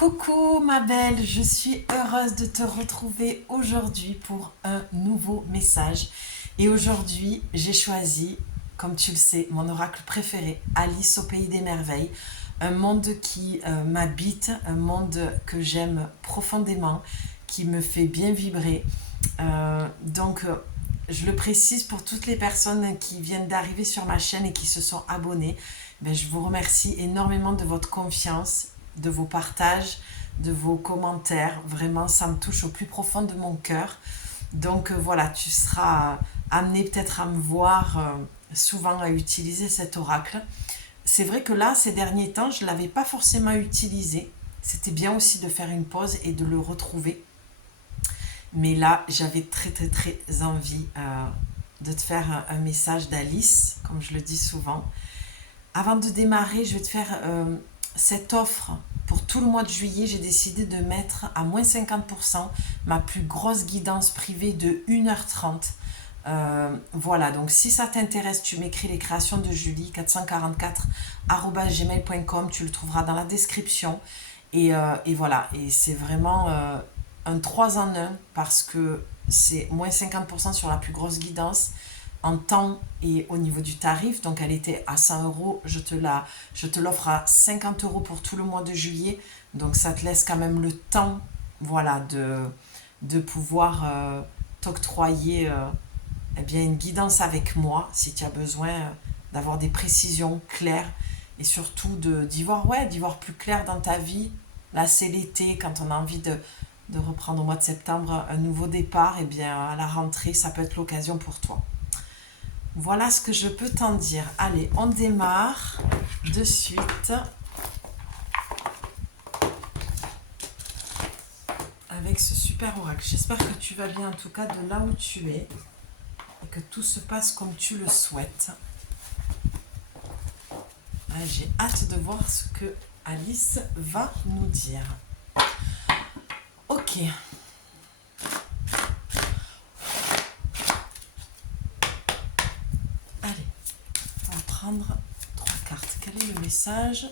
Coucou ma belle, je suis heureuse de te retrouver aujourd'hui pour un nouveau message. Et aujourd'hui, j'ai choisi, comme tu le sais, mon oracle préféré, Alice au pays des merveilles. Un monde qui m'habite, un monde que j'aime profondément, qui me fait bien vibrer. Donc, je le précise pour toutes les personnes qui viennent d'arriver sur ma chaîne et qui se sont abonnées. Ben, je vous remercie énormément de votre confiance, de vos partages, de vos commentaires. Vraiment, ça me touche au plus profond de mon cœur. Donc voilà, tu seras amené peut-être à me voir souvent à utiliser cet oracle. C'est vrai que là, ces derniers temps, je ne l'avais pas forcément utilisé. C'était bien aussi de faire une pause et de le retrouver. Mais là, j'avais très très très envie de te faire un message d'Alice, comme je le dis souvent. Avant de démarrer, je vais te faire cette offre. Pour tout le mois de juillet, j'ai décidé de mettre à moins 50% ma plus grosse guidance privée de 1h30. Voilà, donc si ça t'intéresse, tu m'écris les créations de Julie 444@gmail.com, tu le trouveras dans la description. Et voilà, et c'est vraiment un 3 en 1 parce que c'est moins 50% sur la plus grosse guidance en temps et au niveau du tarif. Donc elle était à 100 €, je te l'offre à 50 € pour tout le mois de juillet. Donc ça te laisse quand même le temps, voilà, de pouvoir t'octroyer eh bien, une guidance avec moi si tu as besoin d'avoir des précisions claires et surtout d'y voir, ouais, d'y voir plus clair dans ta vie. Là c'est l'été, quand on a envie de reprendre au mois de septembre un nouveau départ, et bien à la rentrée ça peut être l'occasion pour toi. Voilà ce que je peux t'en dire. Allez, on démarre de suite avec ce super oracle. J'espère que tu vas bien en tout cas de là où tu es et que tout se passe comme tu le souhaites. J'ai hâte de voir ce que Alice va nous dire. Ok. Allez, on va prendre 3 cartes. Quel est le message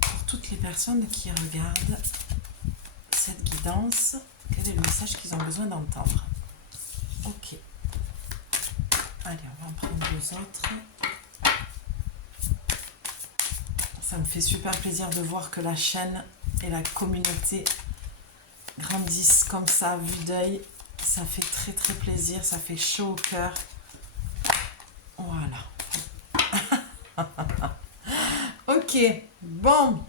pour toutes les personnes qui regardent cette guidance? Quel est le message qu'ils ont besoin d'entendre? Ok. Allez, on va en prendre 2 autres. Ça me fait super plaisir de voir que la chaîne et la communauté grandissent comme ça, à vue d'œil. Ça fait très très plaisir, ça fait chaud au cœur. Voilà. Ok, bon.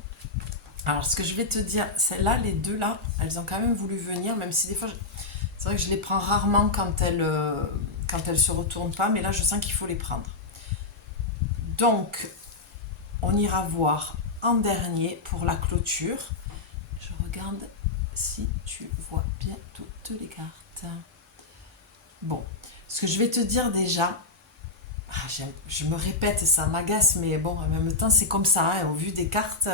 Alors ce que je vais te dire, celles-là, les deux là, elles ont quand même voulu venir, même si des fois, c'est vrai que je les prends rarement quand elles se retournent pas, mais là je sens qu'il faut les prendre. Donc, on ira voir en dernier pour la clôture. Je regarde si tu vois bien toutes les cartes. Bon, ce que je vais te dire déjà, je me répète et ça m'agace, mais bon, en même temps c'est comme ça, hein, au vu des cartes,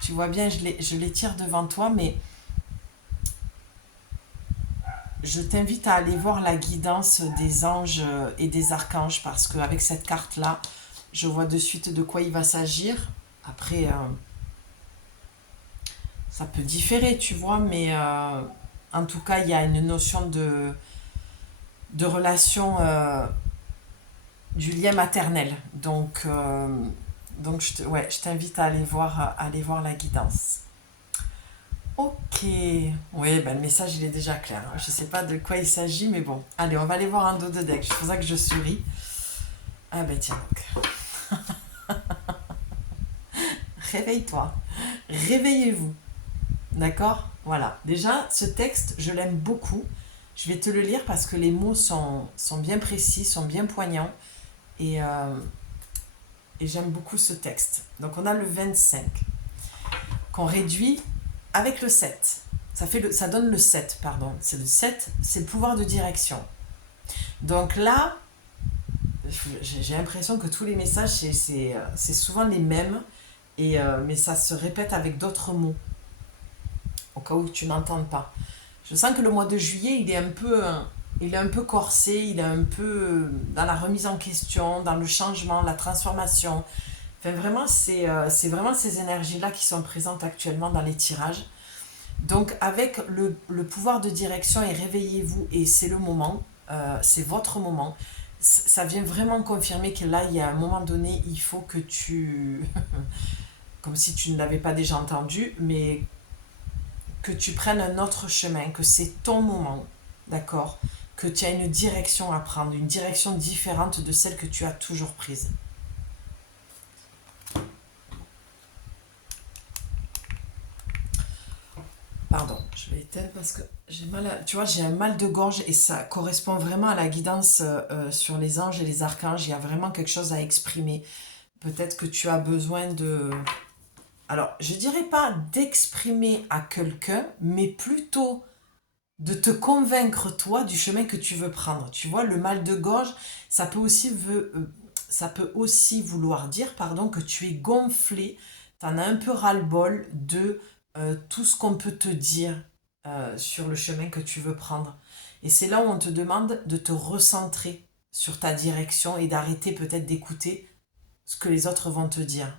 tu vois bien, je les tire devant toi, mais je t'invite à aller voir la guidance des anges et des archanges, parce qu'avec cette carte-là, je vois de suite de quoi il va s'agir. Après, ça peut différer, tu vois, mais en tout cas, il y a une notion de relation, du lien maternel. Donc je t'invite à aller voir la guidance. Ok, oui, ben, le message il est déjà clair. Je ne sais pas de quoi il s'agit, mais bon. Allez, on va aller voir un dos de deck. C'est pour ça que je souris. Ah ben tiens donc. Réveille-toi. Réveillez-vous. D'accord? Voilà. Déjà, ce texte, je l'aime beaucoup. Je vais te le lire parce que les mots sont bien précis, sont bien poignants. Et j'aime beaucoup ce texte. Donc on a le 25 qu'on réduit avec le 7. Ça donne le 7, pardon. C'est le 7, c'est le pouvoir de direction. Donc là, j'ai l'impression que tous les messages, c'est souvent les mêmes, mais ça se répète avec d'autres mots, au cas où tu n'entendes pas. Je sens que le mois de juillet, il est un peu corsé, il est un peu dans la remise en question, dans le changement, la transformation. Enfin, vraiment, c'est vraiment ces énergies-là qui sont présentes actuellement dans les tirages. Donc, avec le pouvoir de direction et réveillez-vous, et c'est le moment, c'est votre moment. Ça vient vraiment confirmer que là, il y a un moment donné, il faut que tu, comme si tu ne l'avais pas déjà entendu, mais que tu prennes un autre chemin, que c'est ton moment, d'accord? Que tu as une direction à prendre, une direction différente de celle que tu as toujours prise. Pardon, je vais éteindre parce que j'ai mal à... Tu vois, j'ai un mal de gorge et ça correspond vraiment à la guidance sur les anges et les archanges. Il y a vraiment quelque chose à exprimer. Peut-être que tu as besoin de... Alors, je dirais pas d'exprimer à quelqu'un, mais plutôt de te convaincre toi du chemin que tu veux prendre. Tu vois, le mal de gorge, ça peut aussi vouloir dire, pardon, que tu es gonflé, tu en as un peu ras-le-bol de tout ce qu'on peut te dire sur le chemin que tu veux prendre. Et c'est là où on te demande de te recentrer sur ta direction et d'arrêter peut-être d'écouter ce que les autres vont te dire.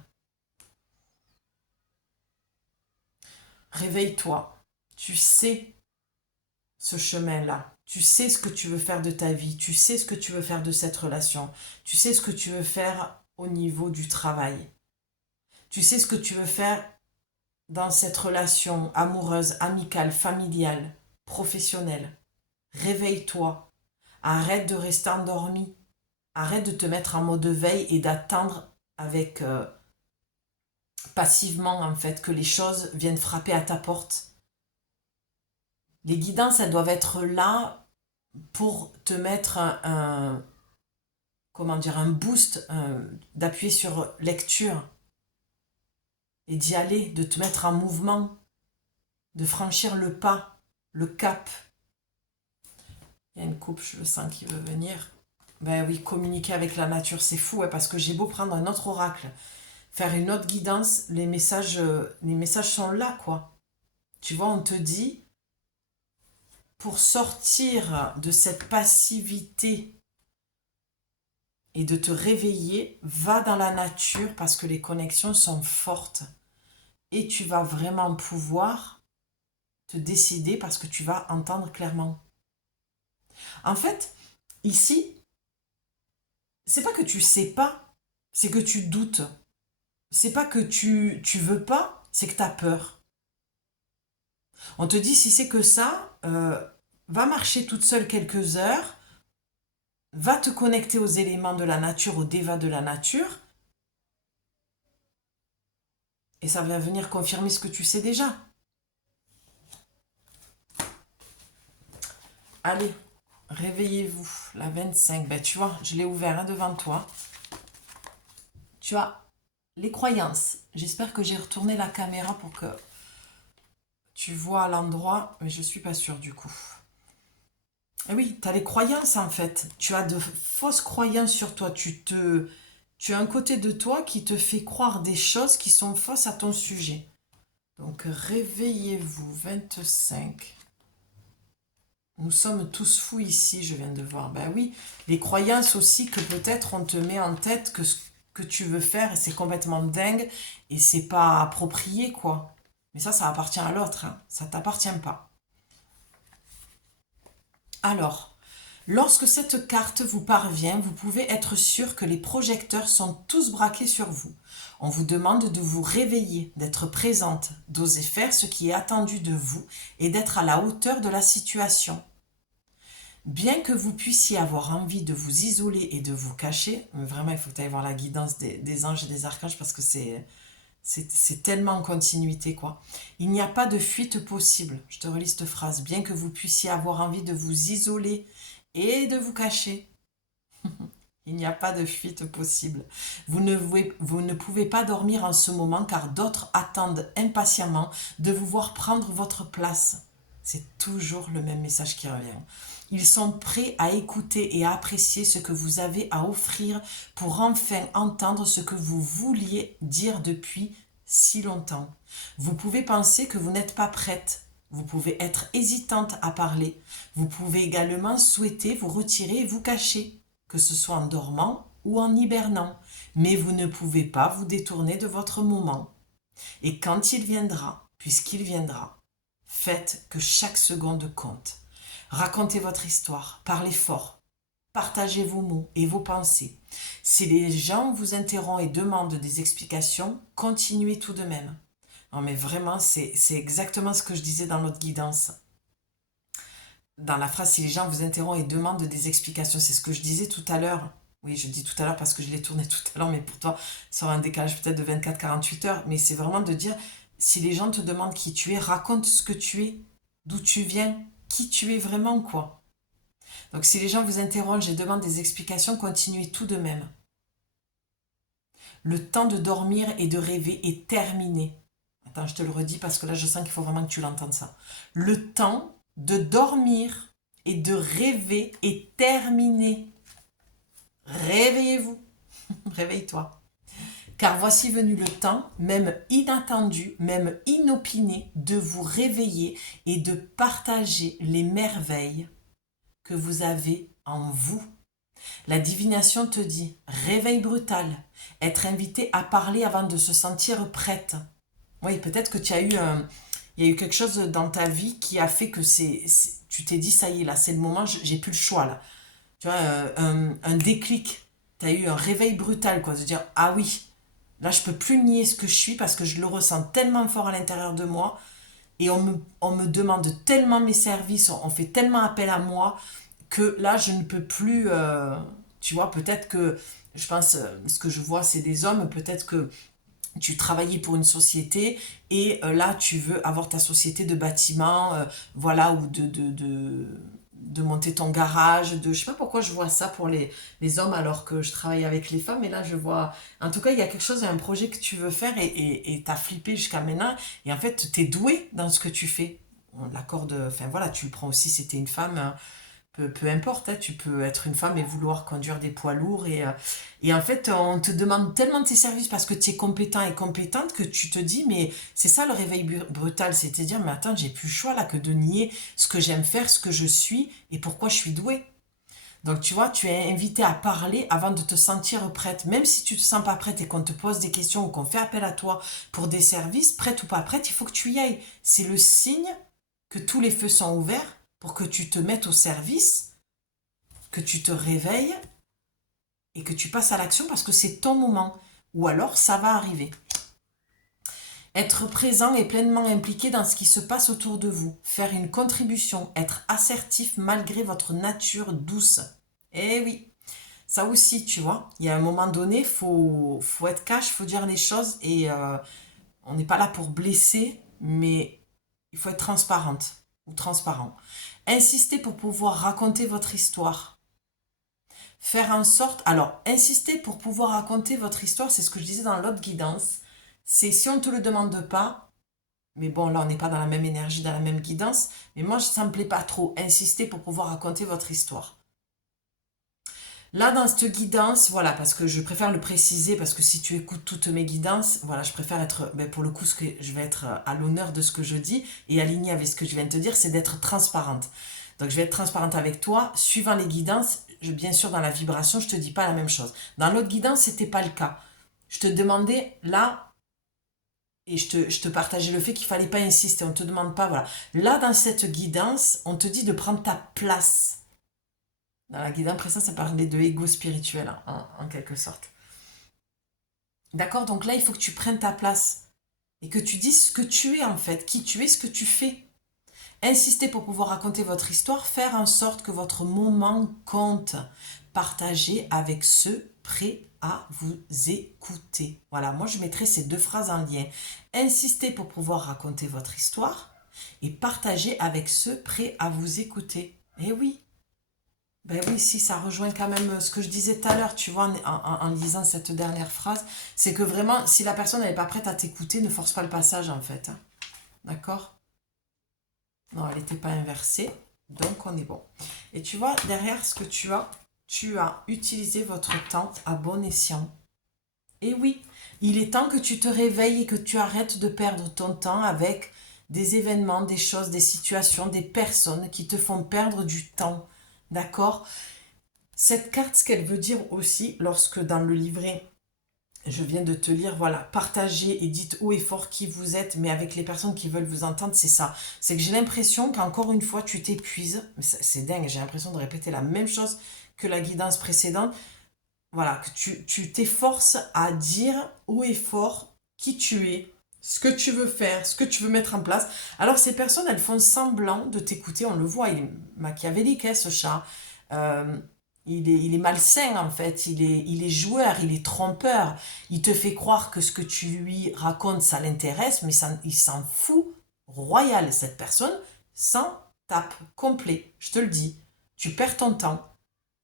Réveille-toi. Tu sais ce chemin-là. Tu sais ce que tu veux faire de ta vie. Tu sais ce que tu veux faire de cette relation. Tu sais ce que tu veux faire au niveau du travail. Tu sais ce que tu veux faire dans cette relation amoureuse, amicale, familiale, professionnelle. Réveille-toi. Arrête de rester endormi. Arrête de te mettre en mode veille et d'attendre avec passivement en fait que les choses viennent frapper à ta porte. Les guidances, elles doivent être là pour te mettre comment dire, un boost, d'appuyer sur lecture et d'y aller, de te mettre en mouvement, de franchir le pas, le cap. Il y a une coupe, je le sens qui veut venir. Ben oui, communiquer avec la nature, c'est fou, hein, parce que j'ai beau prendre un autre oracle, faire une autre guidance, les messages sont là, quoi. Tu vois, on te dit, pour sortir de cette passivité et de te réveiller, va dans la nature parce que les connexions sont fortes. Et tu vas vraiment pouvoir te décider parce que tu vas entendre clairement. En fait, ici, c'est pas que tu sais pas, c'est que tu doutes. C'est pas que tu veux pas, c'est que tu as peur. On te dit si c'est que ça, va marcher toute seule quelques heures, va te connecter aux éléments de la nature, aux dévas de la nature, et ça va venir confirmer ce que tu sais déjà. Allez, réveillez-vous, la 25. Ben, tu vois, je l'ai ouvert hein, devant toi. Tu as les croyances. J'espère que j'ai retourné la caméra pour que tu vois l'endroit, mais je ne suis pas sûre du coup. Et oui, tu as les croyances en fait. Tu as de fausses croyances sur toi. Tu as un côté de toi qui te fait croire des choses qui sont fausses à ton sujet. Donc réveillez-vous, 25. Nous sommes tous fous ici, je viens de voir. Ben oui, les croyances aussi que peut-être on te met en tête que ce que tu veux faire, c'est complètement dingue et c'est pas approprié, quoi. Mais ça appartient à l'autre, hein. Ça t'appartient pas. Alors, lorsque cette carte vous parvient, vous pouvez être sûr que les projecteurs sont tous braqués sur vous. On vous demande de vous réveiller, d'être présente, d'oser faire ce qui est attendu de vous et d'être à la hauteur de la situation. Bien que vous puissiez avoir envie de vous isoler et de vous cacher, vraiment il faut que tu ailles voir la guidance des anges et des archanges parce que c'est tellement en continuité quoi. Il n'y a pas de fuite possible. Je te relis cette phrase. Bien que vous puissiez avoir envie de vous isoler et de vous cacher, il n'y a pas de fuite possible. Vous ne pouvez pas dormir en ce moment car d'autres attendent impatiemment de vous voir prendre votre place. C'est toujours le même message qui revient. Ils sont prêts à écouter et à apprécier ce que vous avez à offrir pour enfin entendre ce que vous vouliez dire depuis si longtemps. Vous pouvez penser que vous n'êtes pas prête. Vous pouvez être hésitante à parler. Vous pouvez également souhaiter vous retirer et vous cacher, que ce soit en dormant ou en hibernant. Mais vous ne pouvez pas vous détourner de votre moment. Et quand il viendra, puisqu'il viendra, faites que chaque seconde compte. Racontez votre histoire, parlez fort, partagez vos mots et vos pensées. Si les gens vous interrompent et demandent des explications, continuez tout de même. Non mais vraiment, c'est exactement ce que je disais dans l'autre guidance. Dans la phrase, si les gens vous interrompent et demandent des explications, c'est ce que je disais tout à l'heure. Oui, je dis tout à l'heure parce que je l'ai tourné tout à l'heure, mais pour toi, ça aura un décalage peut-être de 24-48 heures. Mais c'est vraiment de dire, si les gens te demandent qui tu es, raconte ce que tu es, d'où tu viens, qui tu es vraiment, quoi. Donc si les gens vous interrogent et demandent des explications, continuez tout de même. Le temps de dormir et de rêver est terminé. Attends, je te le redis parce que là, je sens qu'il faut vraiment que tu l'entendes ça. Le temps de dormir et de rêver est terminé. Réveillez-vous. Réveille-toi. Car voici venu le temps, même inattendu, même inopiné, de vous réveiller et de partager les merveilles que vous avez en vous. La divination te dit réveil brutal, être invité à parler avant de se sentir prête. Oui, peut-être que il y a eu quelque chose dans ta vie qui a fait que tu t'es dit ça y est, là, c'est le moment, j'ai plus le choix là. Tu vois, un déclic. Tu as eu un réveil brutal, quoi, de dire ah oui, là je peux plus nier ce que je suis parce que je le ressens tellement fort à l'intérieur de moi et on me demande tellement mes services, on fait tellement appel à moi que là je ne peux plus. Tu vois, peut-être que je pense, ce que je vois, c'est des hommes, peut-être que tu travaillais pour une société et là tu veux avoir ta société de bâtiment, voilà, ou de monter ton garage, je sais pas pourquoi je vois ça pour les hommes alors que je travaille avec les femmes, et là je vois, en tout cas il y a quelque chose, il y a un projet que tu veux faire et t'as flippé jusqu'à maintenant, et en fait t'es doué dans ce que tu fais. On l'accorde, enfin voilà, tu le prends aussi, c'était une femme, hein, peu importe, hein, tu peux être une femme et vouloir conduire des poids lourds. Et en fait, on te demande tellement de tes services parce que tu es compétent et compétente que tu te dis, mais c'est ça le réveil brutal, c'est de dire, mais attends, j'ai plus le choix là que de nier ce que j'aime faire, ce que je suis et pourquoi je suis douée. Donc tu vois, tu es invité à parler avant de te sentir prête. Même si tu te sens pas prête et qu'on te pose des questions ou qu'on fait appel à toi pour des services, prête ou pas prête, il faut que tu y ailles. C'est le signe que tous les feux sont ouverts pour que tu te mettes au service, que tu te réveilles et que tu passes à l'action parce que c'est ton moment. Ou alors, ça va arriver. Être présent et pleinement impliqué dans ce qui se passe autour de vous. Faire une contribution. Être assertif malgré votre nature douce. Eh oui, ça aussi, tu vois. Il y a un moment donné, faut être cash, faut dire les choses et on n'est pas là pour blesser, mais il faut être transparente ou transparent. Insister pour pouvoir raconter votre histoire. Faire en sorte... Alors, insister pour pouvoir raconter votre histoire, c'est ce que je disais dans l'autre guidance. C'est si on ne te le demande pas, mais bon, là, on n'est pas dans la même énergie, dans la même guidance, mais moi, ça ne me plaît pas trop. Insister pour pouvoir raconter votre histoire. Là, dans cette guidance, voilà, parce que je préfère le préciser, parce que si tu écoutes toutes mes guidances, voilà, je préfère être, ben pour le coup, je vais être à l'honneur de ce que je dis et aligné avec ce que je viens de te dire, c'est d'être transparente. Donc, je vais être transparente avec toi, suivant les guidances. Bien sûr, dans la vibration, je te dis pas la même chose. Dans l'autre guidance, c'était pas le cas. Je te demandais là, et je te partageais le fait qu'il fallait pas insister. On te demande pas, voilà. Là, dans cette guidance, on te dit de prendre ta place. Dans la guidance précédente, ça parlait de ego spirituel, hein, en quelque sorte. D'accord? Donc là, il faut que tu prennes ta place et que tu dises ce que tu es en fait, qui tu es, ce que tu fais. Insister pour pouvoir raconter votre histoire, faire en sorte que votre moment compte. Partager avec ceux prêts à vous écouter. Voilà, moi je mettrai ces deux phrases en lien. Insister pour pouvoir raconter votre histoire et partager avec ceux prêts à vous écouter. Eh oui, ben oui, si, ça rejoint quand même ce que je disais tout à l'heure, tu vois, en lisant cette dernière phrase, c'est que vraiment, si la personne n'est pas prête à t'écouter, ne force pas le passage, en fait. Hein. D'accord? Non, elle n'était pas inversée, donc on est bon. Et tu vois, derrière ce que tu as utilisé votre temps à bon escient. Et oui, il est temps que tu te réveilles et que tu arrêtes de perdre ton temps avec des événements, des choses, des situations, des personnes qui te font perdre du temps. D'accord? Cette carte, ce qu'elle veut dire aussi, lorsque dans le livret, Je viens de te lire, voilà, partagez et dites haut et fort qui vous êtes, mais avec les personnes qui veulent vous entendre, c'est ça. C'est que j'ai l'impression qu'encore une fois, tu t'épuises. C'est dingue, j'ai l'impression de répéter la même chose que la guidance précédente. Voilà, que tu t'efforces à dire haut et fort qui tu es, ce que tu veux faire, ce que tu veux mettre en place. Alors ces personnes, elles font semblant de t'écouter, on le voit, il est machiavélique, hein, ce chat. Euh, il est malsain en fait, il est joueur, il est trompeur. Il te fait croire que ce que tu lui racontes, ça l'intéresse, mais il s'en fout royal, cette personne, s'en tape complet, je te le dis. Tu perds ton temps.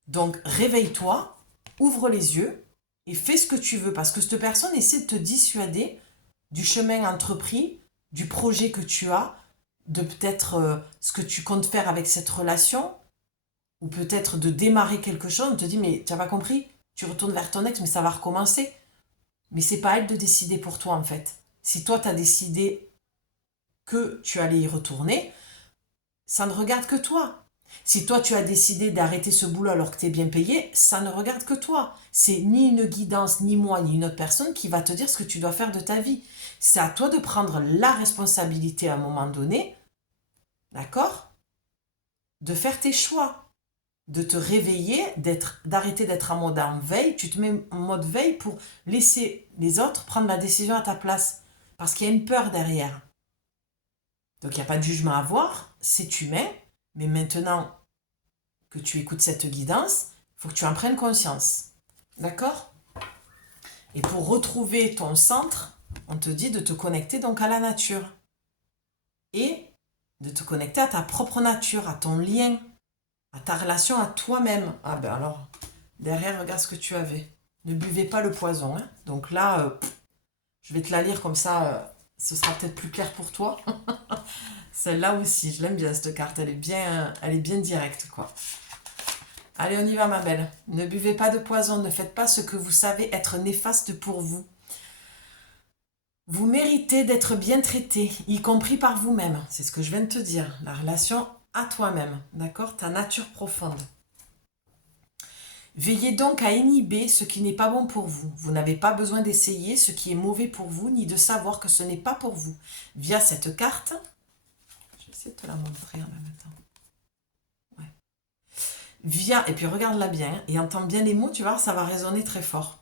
Donc réveille-toi, ouvre les yeux et fais ce que tu veux parce que cette personne essaie de te dissuader du chemin entrepris, du projet que tu as, de peut-être ce que tu comptes faire avec cette relation ou peut-être de démarrer quelque chose. On te dit mais tu n'as pas compris, tu retournes vers ton ex mais ça va recommencer. Mais c'est pas à elle de décider pour toi en fait. Si toi tu as décidé que tu allais y retourner, ça ne regarde que toi. Si toi tu as décidé d'arrêter ce boulot alors que tu es bien payé, ça ne regarde que toi. C'est ni une guidance, ni moi, ni une autre personne qui va te dire ce que tu dois faire de ta vie. C'est à toi de prendre la responsabilité à un moment donné, d'accord? De faire tes choix, de te réveiller, d'arrêter d'être en mode en veille. Tu te mets en mode veille pour laisser les autres prendre la décision à ta place. Parce qu'il y a une peur derrière. Donc il n'y a pas de jugement à avoir, c'est humain, mais maintenant que tu écoutes cette guidance, il faut que tu en prennes conscience. D'accord? Et pour retrouver ton centre, on te dit de te connecter donc à la nature. Et de te connecter à ta propre nature, à ton lien, à ta relation à toi-même. Ah ben alors, derrière, regarde ce que tu avais. Ne buvez pas le poison. Hein. Donc là, je vais te la lire comme ça, ce sera peut-être plus clair pour toi. Celle-là aussi, je l'aime bien cette carte, elle est bien directe quoi. Allez, on y va ma belle. Ne buvez pas de poison, ne faites pas ce que vous savez être néfaste pour vous. Vous méritez d'être bien traité, y compris par vous-même. C'est ce que je viens de te dire. La relation à toi-même, d'accord? Ta nature profonde. Veillez donc à inhiber ce qui n'est pas bon pour vous. Vous n'avez pas besoin d'essayer ce qui est mauvais pour vous, ni de savoir que ce n'est pas pour vous. Via cette carte, je vais essayer de te la montrer en même temps. Ouais. Et puis regarde-la bien, et entends bien les mots, tu vois, ça va résonner très fort.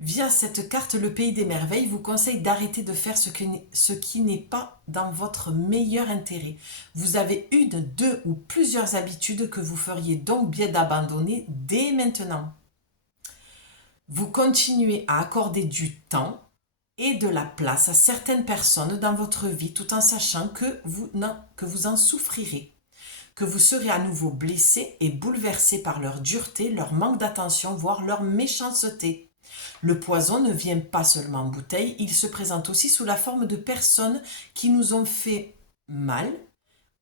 Via cette carte, le pays des merveilles vous conseille d'arrêter de faire ce qui n'est pas dans votre meilleur intérêt. Vous avez une, deux ou plusieurs habitudes que vous feriez donc bien d'abandonner dès maintenant. Vous continuez à accorder du temps et de la place à certaines personnes dans votre vie tout en sachant que vous en souffrirez, que vous serez à nouveau blessé et bouleversé par leur dureté, leur manque d'attention, voire leur méchanceté. Le poison ne vient pas seulement en bouteille, il se présente aussi sous la forme de personnes qui nous ont fait mal,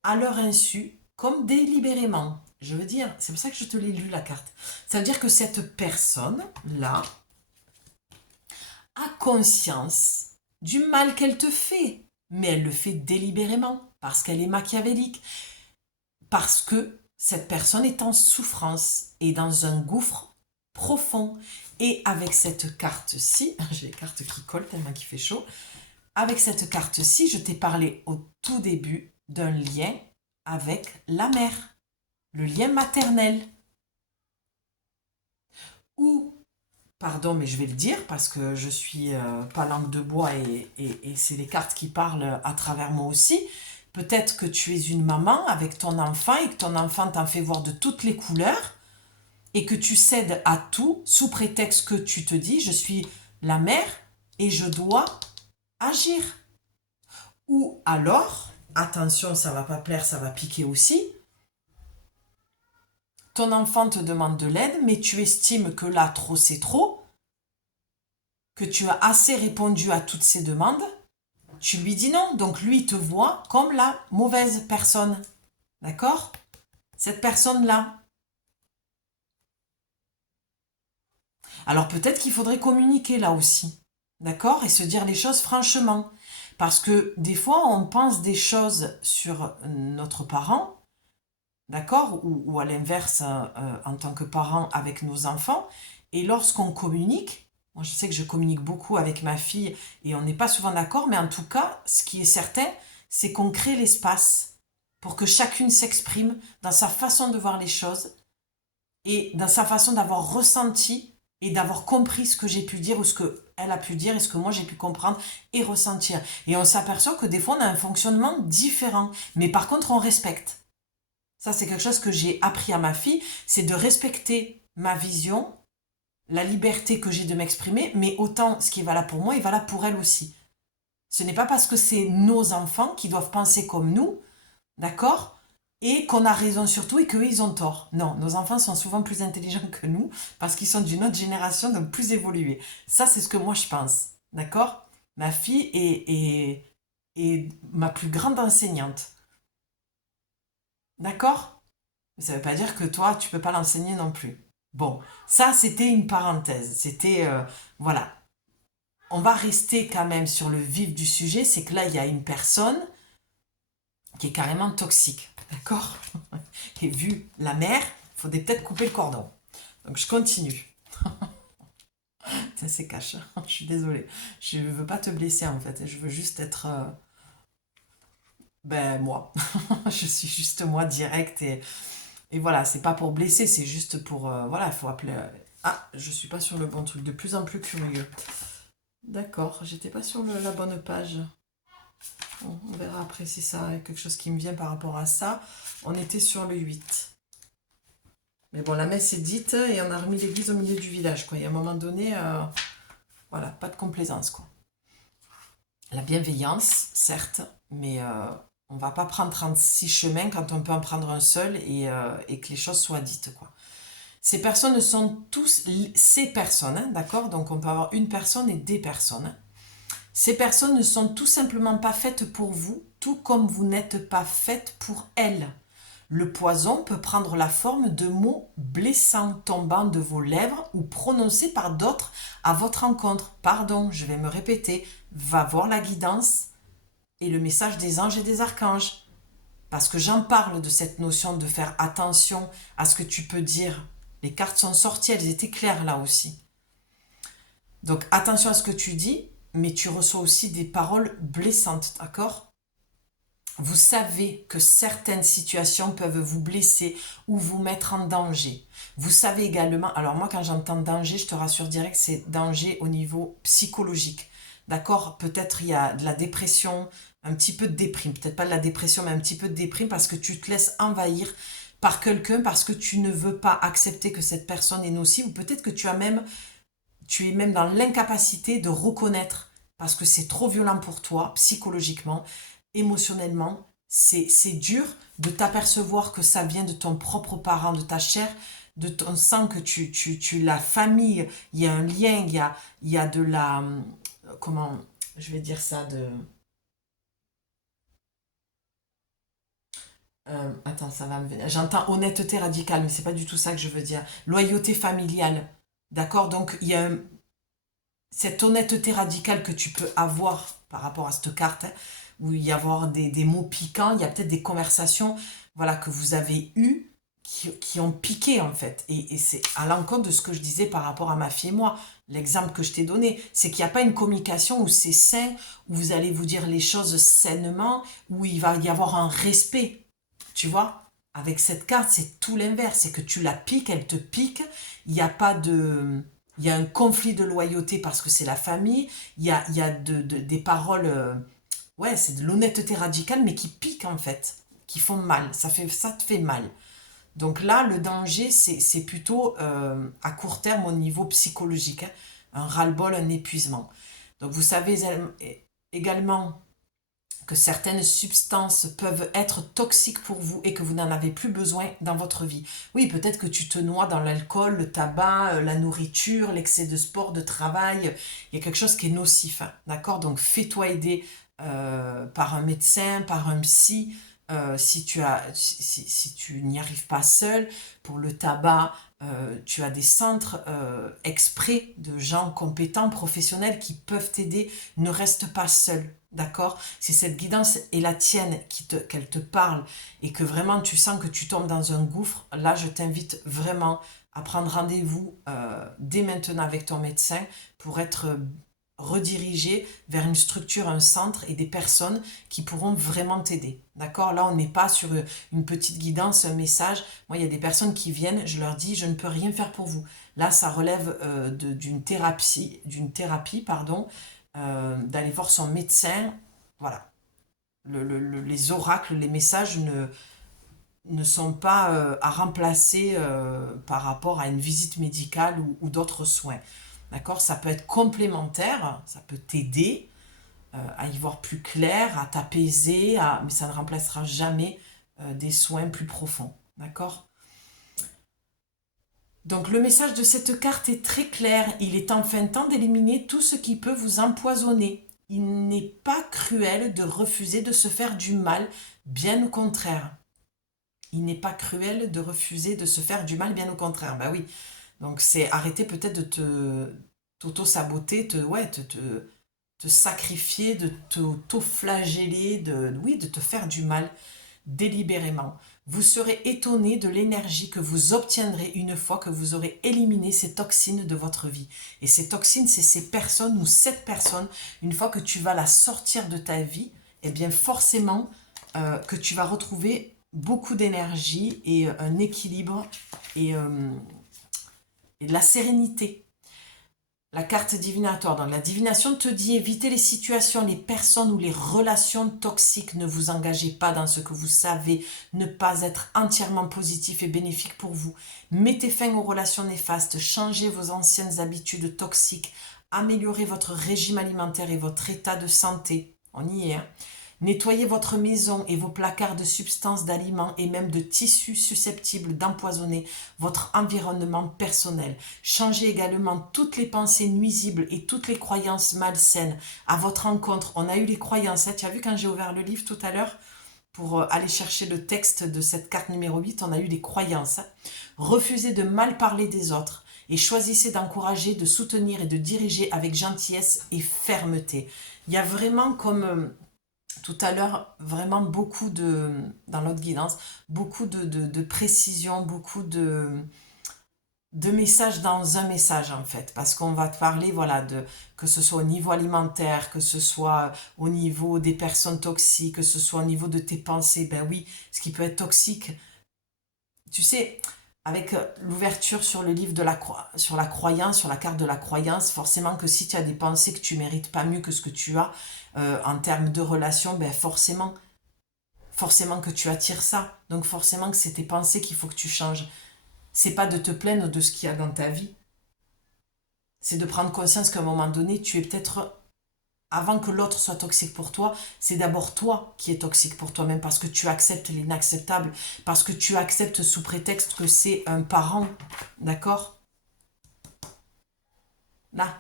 à leur insu, comme délibérément. Je veux dire, c'est pour ça que je te l'ai lu la carte. Ça veut dire que cette personne-là a conscience du mal qu'elle te fait, mais elle le fait délibérément, parce qu'elle est machiavélique, parce que cette personne est en souffrance et dans un gouffre profond. Et avec cette carte-ci, j'ai les cartes qui collent tellement qu'il fait chaud, avec cette carte-ci, je t'ai parlé au tout début d'un lien avec la mère, le lien maternel. Ou, pardon, mais je vais le dire parce que je suis pas langue de bois et c'est les cartes qui parlent à travers moi aussi. Peut-être que tu es une maman avec ton enfant et que ton enfant t'en fait voir de toutes les couleurs et que tu cèdes à tout sous prétexte que tu te dis je suis la mère et je dois agir. Ou alors, attention, ça va pas plaire, ça va piquer aussi, ton enfant te demande de l'aide, mais tu estimes que là, trop c'est trop, que tu as assez répondu à toutes ses demandes, tu lui dis non. Donc lui te voit comme la mauvaise personne. D'accord? Cette personne-là. Alors peut-être qu'il faudrait communiquer là aussi, d'accord? Et se dire les choses franchement. Parce que des fois, on pense des choses sur notre parent, d'accord? Ou à l'inverse, en tant que parent avec nos enfants. Et lorsqu'on communique, Moi, je sais que je communique beaucoup avec ma fille et on n'est pas souvent d'accord, mais en tout cas, ce qui est certain, c'est qu'on crée l'espace pour que chacune s'exprime dans sa façon de voir les choses et dans sa façon d'avoir ressenti et d'avoir compris ce que j'ai pu dire ou ce qu'elle a pu dire et ce que moi j'ai pu comprendre et ressentir. Et on s'aperçoit que des fois on a un fonctionnement différent, mais par contre on respecte. Ça c'est quelque chose que j'ai appris à ma fille, c'est de respecter ma vision, la liberté que j'ai de m'exprimer, mais autant ce qui est valable pour moi est valable pour elle aussi. Ce n'est pas parce que c'est nos enfants qui doivent penser comme nous, d'accord? Et qu'on a raison sur tout et qu'eux, ils ont tort. Non, nos enfants sont souvent plus intelligents que nous parce qu'ils sont d'une autre génération, donc plus évolués. Ça, c'est ce que moi, je pense. D'accord? Ma fille est ma plus grande enseignante. D'accord? Mais ça ne veut pas dire que toi, tu peux pas l'enseigner non plus. Bon, ça, c'était une parenthèse. C'était, voilà. On va rester quand même sur le vif du sujet. C'est que là, il y a une personne qui est carrément toxique. D'accord? Et vu la mère, il faudrait peut-être couper le cordon. Donc je continue. Ça c'est cash. Je suis désolée. Je ne veux pas te blesser en fait. Je veux juste être ben moi. Je suis juste moi direct et voilà, c'est pas pour blesser, c'est juste pour voilà, il faut appeler. Ah, je suis pas sur le bon truc. De plus en plus curieux. D'accord, j'étais pas sur la bonne page. Bon, on verra après si ça a quelque chose qui me vient par rapport à ça. On était sur le 8. Mais bon, la messe est dite et on a remis l'église au milieu du village, quoi. Et à un moment donné, voilà, pas de complaisance, quoi. La bienveillance, certes, mais on va pas prendre 36 chemins quand on peut en prendre un seul et que les choses soient dites, quoi. Ces personnes sont tous ces personnes, hein, d'accord? Donc on peut avoir une personne et des personnes. Ces personnes ne sont tout simplement pas faites pour vous, tout comme vous n'êtes pas faites pour elles. Le poison peut prendre la forme de mots blessants tombant de vos lèvres ou prononcés par d'autres à votre encontre. Pardon, je vais me répéter, va voir la guidance et le message des anges et des archanges. Parce que j'en parle de cette notion de faire attention à ce que tu peux dire. Les cartes sont sorties, elles étaient claires là aussi. Donc attention à ce que tu dis, mais tu reçois aussi des paroles blessantes, d'accord? Vous savez que certaines situations peuvent vous blesser ou vous mettre en danger. Vous savez également, alors moi quand j'entends danger, je te rassure direct, c'est danger au niveau psychologique. D'accord? Peut-être il y a de la dépression, un petit peu de déprime. Peut-être pas de la dépression, mais un petit peu de déprime parce que tu te laisses envahir par quelqu'un, parce que tu ne veux pas accepter que cette personne est nocive, ou peut-être que tu es même dans l'incapacité de reconnaître parce que c'est trop violent pour toi, psychologiquement, émotionnellement. C'est dur de t'apercevoir que ça vient de ton propre parent, de ta chair, de ton sang, que tu la famille, il y a un lien, il y a de la... Comment je vais dire ça de... attends, ça va me venir. J'entends honnêteté radicale, mais c'est pas du tout ça que je veux dire. Loyauté familiale. D'accord? Donc, il y a cette honnêteté radicale que tu peux avoir par rapport à cette carte, hein, où il y avoir des mots piquants, il y a peut-être des conversations voilà, que vous avez eues qui ont piqué en fait. Et c'est à l'encontre de ce que je disais par rapport à ma fille et moi. L'exemple que je t'ai donné, c'est qu'il n'y a pas une communication où c'est sain, où vous allez vous dire les choses sainement, où il va y avoir un respect. Tu vois? Avec cette carte, c'est tout l'inverse. C'est que tu la piques, elle te pique. Il n'y a pas de... Il y a un conflit de loyauté parce que c'est la famille. Il y a des paroles... ouais, c'est de l'honnêteté radicale, mais qui piquent en fait. Qui font mal. Ça te fait mal. Donc là, le danger, c'est plutôt à court terme au niveau psychologique, hein. Un ras-le-bol, un épuisement. Donc vous savez également que certaines substances peuvent être toxiques pour vous et que vous n'en avez plus besoin dans votre vie. Oui, peut-être que tu te noies dans l'alcool, le tabac, la nourriture, l'excès de sport, de travail. Il y a quelque chose qui est nocif, hein, d'accord? Donc fais-toi aider par un médecin, par un psy, si tu n'y arrives pas seul. Pour le tabac, tu as des centres exprès de gens compétents, professionnels qui peuvent t'aider. Ne reste pas seul. D'accord? Si cette guidance est la tienne, qu'elle te parle et que vraiment tu sens que tu tombes dans un gouffre, là je t'invite vraiment à prendre rendez-vous dès maintenant avec ton médecin pour être redirigé vers une structure, un centre et des personnes qui pourront vraiment t'aider. D'accord? Là, on n'est pas sur une petite guidance, un message. Moi, il y a des personnes qui viennent, je leur dis, je ne peux rien faire pour vous. Là, ça relève d'une thérapie, pardon, d'aller voir son médecin. Voilà. Les oracles, les messages ne sont pas à remplacer par rapport à une visite médicale ou d'autres soins. D'accord? Ça peut être complémentaire, ça peut t'aider à y voir plus clair, à t'apaiser, mais ça ne remplacera jamais des soins plus profonds. D'accord? Donc le message de cette carte est très clair. Il est enfin temps d'éliminer tout ce qui peut vous empoisonner. Il n'est pas cruel de refuser de se faire du mal, bien au contraire. Il n'est pas cruel de refuser de se faire du mal, bien au contraire. Ben oui. Donc c'est arrêter peut-être de t'auto-saboter, te sacrifier, de t'auto-flageller, oui, de te faire du mal délibérément. Vous serez étonné de l'énergie que vous obtiendrez une fois que vous aurez éliminé ces toxines de votre vie. Et ces toxines, c'est ces personnes ou cette personne, une fois que tu vas la sortir de ta vie, eh bien forcément que tu vas retrouver beaucoup d'énergie et un équilibre et de la sérénité. La carte divinatoire dans la divination te dit évitez les situations, les personnes ou les relations toxiques. Ne vous engagez pas dans ce que vous savez ne pas être entièrement positif et bénéfique pour vous. Mettez fin aux relations néfastes, changez vos anciennes habitudes toxiques, améliorez votre régime alimentaire et votre état de santé. On y est, hein. Nettoyez votre maison et vos placards de substances, d'aliments et même de tissus susceptibles d'empoisonner votre environnement personnel. Changez également toutes les pensées nuisibles et toutes les croyances malsaines à votre encontre. On a eu les croyances, hein. Tu as vu quand j'ai ouvert le livre tout à l'heure pour aller chercher le texte de cette carte numéro 8, on a eu les croyances. Hein. Refusez de mal parler des autres et choisissez d'encourager, de soutenir et de diriger avec gentillesse et fermeté. Il y a vraiment comme tout à l'heure, vraiment dans notre guidance, beaucoup de précision, beaucoup de messages dans un message en fait, parce qu'on va te parler, voilà, que ce soit au niveau alimentaire, que ce soit au niveau des personnes toxiques, que ce soit au niveau de tes pensées, ben oui, ce qui peut être toxique, tu sais, avec l'ouverture sur le livre sur la croyance, sur la carte de la croyance, forcément que si tu as des pensées que tu mérites pas mieux que ce que tu as en termes de relation, ben forcément que tu attires ça. Donc forcément que c'est tes pensées qu'il faut que tu changes. C'est pas de te plaindre de ce qu'il y a dans ta vie. C'est de prendre conscience qu'à un moment donné, tu es peut-être avant que l'autre soit toxique pour toi, c'est d'abord toi qui es toxique pour toi-même parce que tu acceptes l'inacceptable, parce que tu acceptes sous prétexte que c'est un parent, d'accord? Là.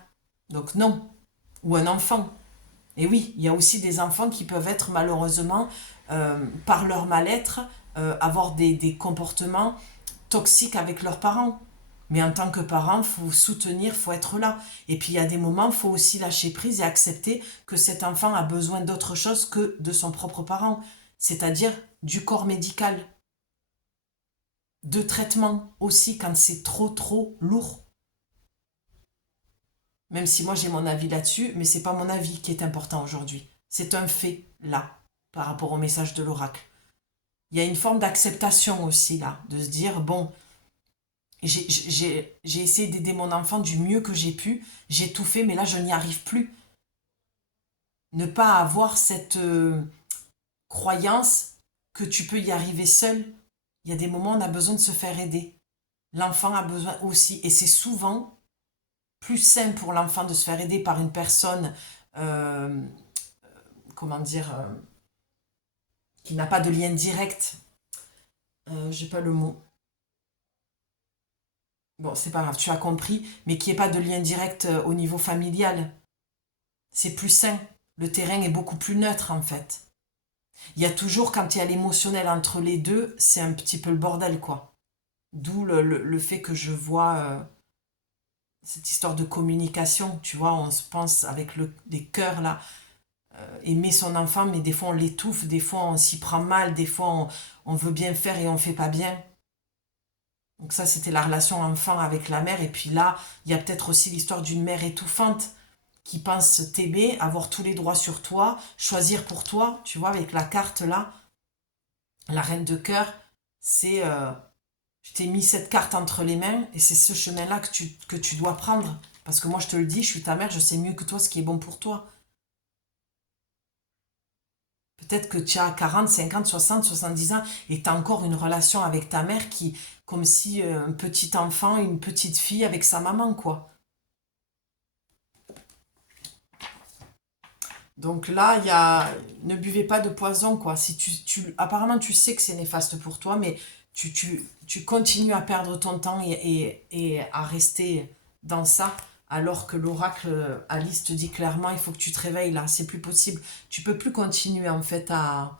Donc non. Ou un enfant. Et oui, il y a aussi des enfants qui peuvent être malheureusement, par leur mal-être, avoir des comportements toxiques avec leurs parents. Mais en tant que parent, il faut soutenir, il faut être là. Et puis il y a des moments, il faut aussi lâcher prise et accepter que cet enfant a besoin d'autre chose que de son propre parent. C'est-à-dire du corps médical, de traitement aussi quand c'est trop lourd. Même si moi j'ai mon avis là-dessus, mais c'est pas mon avis qui est important aujourd'hui. C'est un fait là, par rapport au message de l'oracle. Il y a une forme d'acceptation aussi là, de se dire, bon, j'ai essayé d'aider mon enfant du mieux que j'ai pu, j'ai tout fait, mais là je n'y arrive plus. Ne pas avoir cette croyance que tu peux y arriver seul. Il y a des moments où on a besoin de se faire aider. L'enfant a besoin aussi, et c'est souvent plus simple pour l'enfant de se faire aider par une personne, euh, comment dire, qui n'a pas de lien direct. J'ai pas le mot. Bon, c'est pas grave, tu as compris, mais qui n'ait pas de lien direct au niveau familial. C'est plus sain. Le terrain est beaucoup plus neutre en fait. Il y a toujours, quand il y a l'émotionnel entre les deux, c'est un petit peu le bordel, quoi. D'où le fait que je vois cette histoire de communication, tu vois, on se pense avec les cœurs là, aimer son enfant, mais des fois on l'étouffe, des fois on s'y prend mal, des fois on veut bien faire et on fait pas bien. Donc ça, c'était la relation enfant avec la mère. Et puis là, il y a peut-être aussi l'histoire d'une mère étouffante qui pense t'aimer, avoir tous les droits sur toi, choisir pour toi. Tu vois, avec la carte là, la reine de cœur, c'est... je t'ai mis cette carte entre les mains et c'est ce chemin-là que tu dois prendre. Parce que moi, je te le dis, je suis ta mère, je sais mieux que toi ce qui est bon pour toi. Peut-être que tu as 40, 50, 60, 70 ans et tu as encore une relation avec ta mère qui, comme si un petit enfant, une petite fille avec sa maman, quoi. Donc là, ne buvez pas de poison, quoi. Si apparemment, tu sais que c'est néfaste pour toi, mais tu continues à perdre ton temps et à rester dans ça, alors que l'oracle Alice te dit clairement, il faut que tu te réveilles là, c'est plus possible. Tu peux plus continuer, en fait, à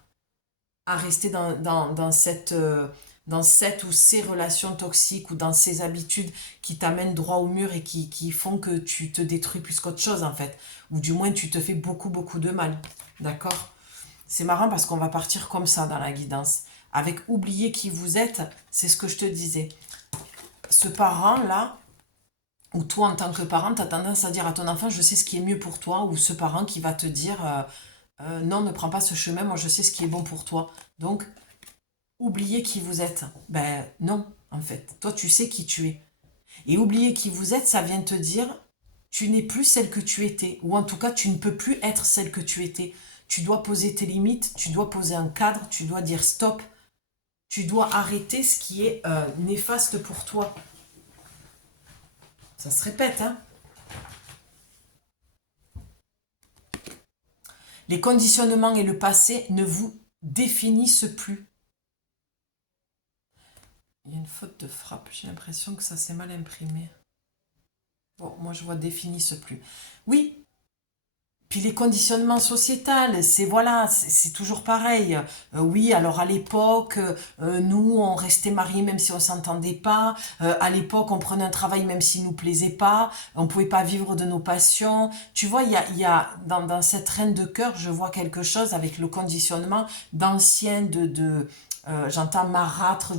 rester dans cette ou ces relations toxiques ou dans ces habitudes qui t'amènent droit au mur et qui font que tu te détruis plus qu'autre chose en fait. Ou du moins tu te fais beaucoup beaucoup de mal. D'accord? C'est marrant parce qu'on va partir comme ça dans la guidance. Avec oublier qui vous êtes, c'est ce que je te disais. Ce parent-là, ou toi en tant que parent, tu as tendance à dire à ton enfant, je sais ce qui est mieux pour toi, ou ce parent qui va te dire, non, ne prends pas ce chemin, moi je sais ce qui est bon pour toi. Donc, oublier qui vous êtes. Ben non, en fait. Toi, tu sais qui tu es. Et oublier qui vous êtes, ça vient te dire, tu n'es plus celle que tu étais. Ou en tout cas, tu ne peux plus être celle que tu étais. Tu dois poser tes limites, tu dois poser un cadre, tu dois dire stop. Tu dois arrêter ce qui est néfaste pour toi. Ça se répète, hein. Les conditionnements et le passé ne vous définissent plus. Il y a une faute de frappe, j'ai l'impression que ça s'est mal imprimé. Bon, moi je vois définissent plus. Oui, puis les conditionnements sociétals, c'est voilà, c'est toujours pareil. Oui, alors à l'époque, nous, on restait mariés même si on s'entendait pas. À l'époque, on prenait un travail même s'il nous plaisait pas. On pouvait pas vivre de nos passions. Tu vois, il y a dans cette reine de cœur, je vois quelque chose avec le conditionnement d'ancien, j'entends marâtre,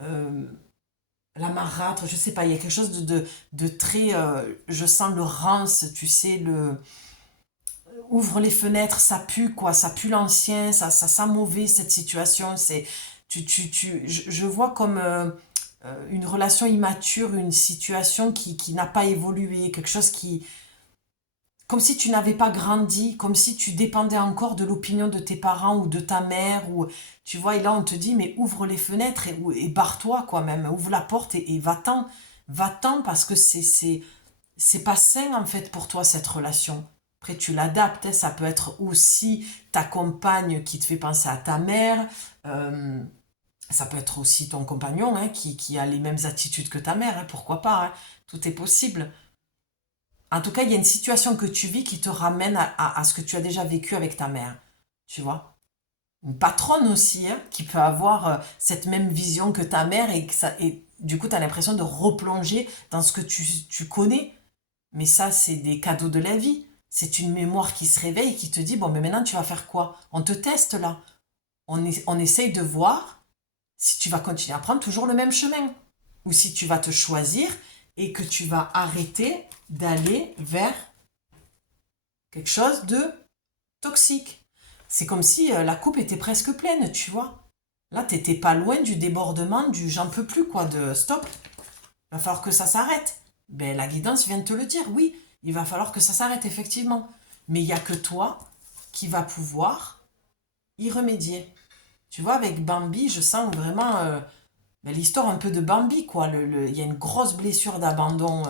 euh, la marâtre, je sais pas, il y a quelque chose de très, je sens le rance, tu sais, ouvre les fenêtres, ça pue quoi, ça pue l'ancien, ça sent mauvais cette situation, je vois comme une relation immature, une situation qui n'a pas évolué, quelque chose comme si tu n'avais pas grandi, comme si tu dépendais encore de l'opinion de tes parents ou de ta mère, ou tu vois, et là on te dit, mais ouvre les fenêtres et barre-toi quoi même, ouvre la porte et va-t'en, va-t'en parce que c'est pas sain en fait pour toi cette relation. Après tu l'adaptes, hein, ça peut être aussi ta compagne qui te fait penser à ta mère, euh, ça peut être aussi ton compagnon hein, qui a les mêmes attitudes que ta mère, hein, pourquoi pas, hein, tout est possible. En tout cas, il y a une situation que tu vis qui te ramène à ce que tu as déjà vécu avec ta mère, tu vois. Une patronne aussi, hein, qui peut avoir cette même vision que ta mère et du coup, tu as l'impression de replonger dans ce que tu connais. Mais ça, c'est des cadeaux de la vie. C'est une mémoire qui se réveille et qui te dit, bon, mais maintenant, tu vas faire quoi? On te teste là. On essaye de voir si tu vas continuer à prendre toujours le même chemin. Ou si tu vas te choisir et que tu vas arrêter d'aller vers quelque chose de toxique. C'est comme si la coupe était presque pleine, tu vois. Là, t'étais pas loin du débordement, du j'en peux plus, quoi, de stop. Il va falloir que ça s'arrête. Ben, la guidance vient de te le dire, oui, il va falloir que ça s'arrête, effectivement. Mais il n'y a que toi qui va pouvoir y remédier. Tu vois, avec Bambi, je sens vraiment ben, l'histoire un peu de Bambi, quoi. Il y a une grosse blessure d'abandon.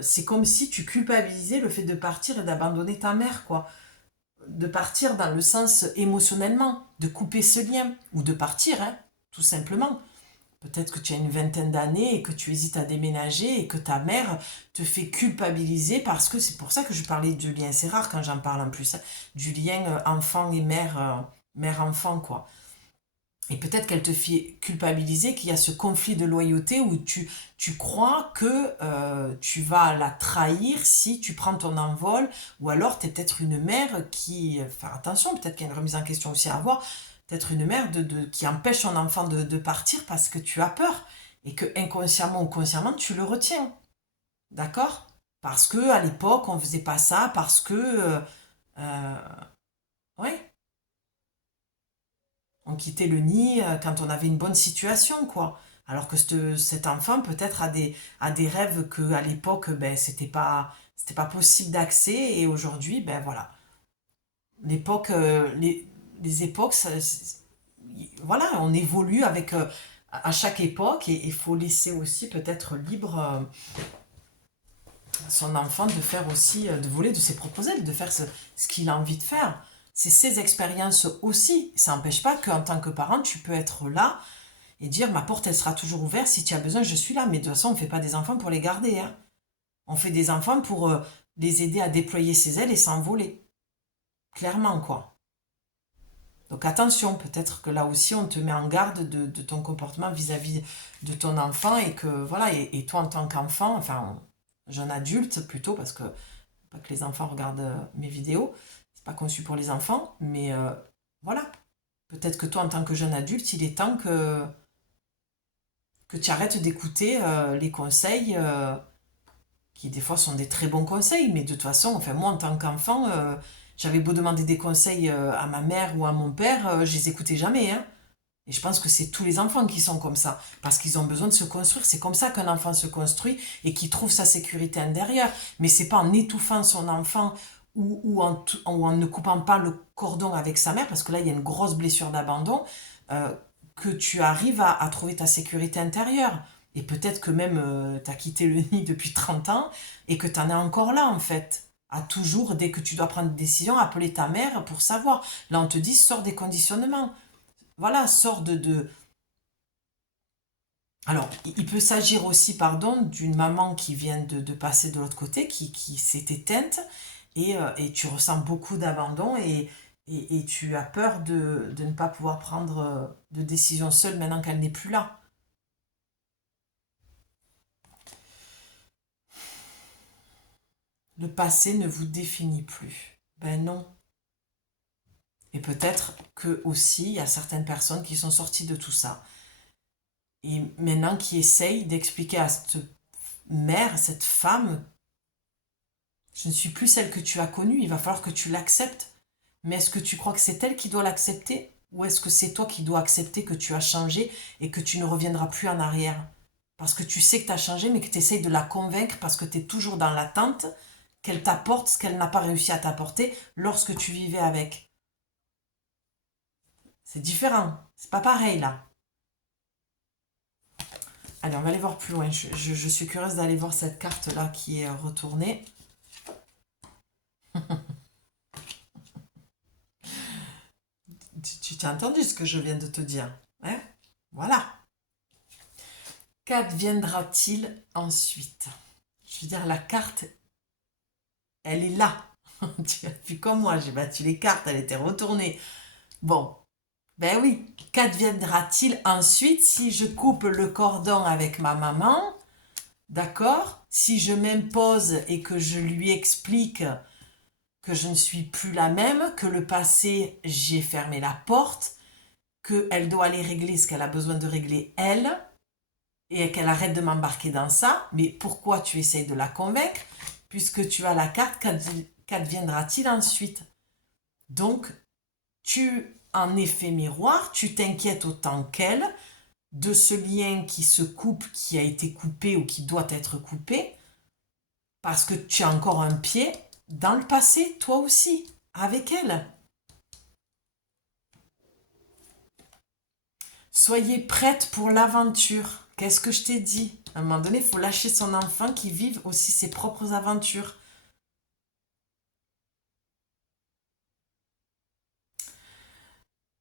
C'est comme si tu culpabilisais le fait de partir et d'abandonner ta mère, quoi. De partir dans le sens émotionnellement, de couper ce lien, ou de partir, hein, tout simplement. Peut-être que tu as une vingtaine d'années et que tu hésites à déménager et que ta mère te fait culpabiliser parce que c'est pour ça que je parlais du lien. C'est rare quand j'en parle en plus, hein, du lien enfant et mère, mère-enfant, quoi. Et peut-être qu'elle te fait culpabiliser, qu'il y a ce conflit de loyauté où tu crois que tu vas la trahir si tu prends ton envol, ou alors tu es peut-être une mère qui... Faire attention, peut-être qu'il y a une remise en question aussi à avoir, peut-être une mère qui empêche son enfant de partir parce que tu as peur. et que inconsciemment ou consciemment, tu le retiens. D'accord? Parce que à l'époque, on faisait pas ça, parce que euh, ouais, on quittait le nid quand on avait une bonne situation, quoi. Alors que cet enfant peut-être a des rêves que à l'époque, ben c'était pas possible d'accès, et aujourd'hui, ben voilà, l'époque, les époques, voilà, on évolue avec à chaque époque, et il faut laisser aussi peut-être libre son enfant de faire aussi, de voler de ses propres ailes, de faire ce qu'il a envie de faire. C'est ses expériences aussi. Ça n'empêche pas qu'en tant que parent, tu peux être là et dire ma porte, elle sera toujours ouverte. Si tu as besoin, je suis là. Mais de toute façon, on ne fait pas des enfants pour les garder, hein. On fait des enfants pour les aider à déployer ses ailes et s'envoler. Clairement, quoi. Donc attention, peut-être que là aussi, on te met en garde de ton comportement vis-à-vis de ton enfant, et que voilà, et toi en tant qu'enfant, enfin, jeune adulte plutôt, parce que pas que les enfants regardent mes vidéos, c'est pas conçu pour les enfants, mais voilà. Peut-être que toi, en tant que jeune adulte, il est temps que tu arrêtes d'écouter les conseils qui, des fois, sont des très bons conseils, mais de toute façon, enfin, moi, en tant qu'enfant, j'avais beau demander des conseils à ma mère ou à mon père, je les écoutais jamais, hein. Et je pense que c'est tous les enfants qui sont comme ça, parce qu'ils ont besoin de se construire. C'est comme ça qu'un enfant se construit et qu'il trouve sa sécurité intérieure. Mais c'est pas en étouffant son enfant, ou en ne coupant pas le cordon avec sa mère, parce que là, il y a une grosse blessure d'abandon, euh, que tu arrives à trouver ta sécurité intérieure. Et peut-être que même tu as quitté le nid depuis 30 ans et que tu en es encore là, en fait. À toujours, dès que tu dois prendre une décision, appeler ta mère pour savoir. Là, on te dit, sors des conditionnements. Voilà, sort de... Alors, il peut s'agir aussi, pardon, d'une maman qui vient de passer de l'autre côté, qui s'est éteinte, et tu ressens beaucoup d'abandon, et tu as peur de ne pas pouvoir prendre de décision seule maintenant qu'elle n'est plus là. Le passé ne vous définit plus. Ben non. Et peut-être que aussi, il y a certaines personnes qui sont sorties de tout ça, et maintenant qui essayent d'expliquer à cette mère, cette femme: je ne suis plus celle que tu as connue, il va falloir que tu l'acceptes. Mais est-ce que tu crois que c'est elle qui doit l'accepter? Ou est-ce que c'est toi qui dois accepter que tu as changé et que tu ne reviendras plus en arrière? Parce que tu sais que tu as changé, mais que tu essayes de la convaincre parce que tu es toujours dans l'attente qu'elle t'apporte ce qu'elle n'a pas réussi à t'apporter lorsque tu vivais avec. C'est différent. C'est pas pareil là. Allez, on va aller voir plus loin. Je suis curieuse d'aller voir cette carte-là qui est retournée. Tu t'as entendu ce que je viens de te dire, hein? Voilà. Qu'adviendra-t-il ensuite? Je veux dire, la carte, elle est là. Tu as vu comme moi, j'ai battu les cartes, elle était retournée. Bon, ben oui. Qu'adviendra-t-il ensuite si je coupe le cordon avec ma maman? D'accord? Si je m'impose et que je lui explique que je ne suis plus la même, que le passé, j'ai fermé la porte, qu'elle doit aller régler ce qu'elle a besoin de régler elle, et qu'elle arrête de m'embarquer dans ça. Mais pourquoi tu essayes de la convaincre? Puisque tu as la carte, qu'adviendra-t-il ensuite? Donc, tu, en effet miroir, tu t'inquiètes autant qu'elle de ce lien qui se coupe, qui a été coupé ou qui doit être coupé, parce que tu as encore un pied dans le passé, toi aussi, avec elle. Soyez prête pour l'aventure. Qu'est-ce que je t'ai dit? À un moment donné, il faut lâcher son enfant qui vive aussi ses propres aventures.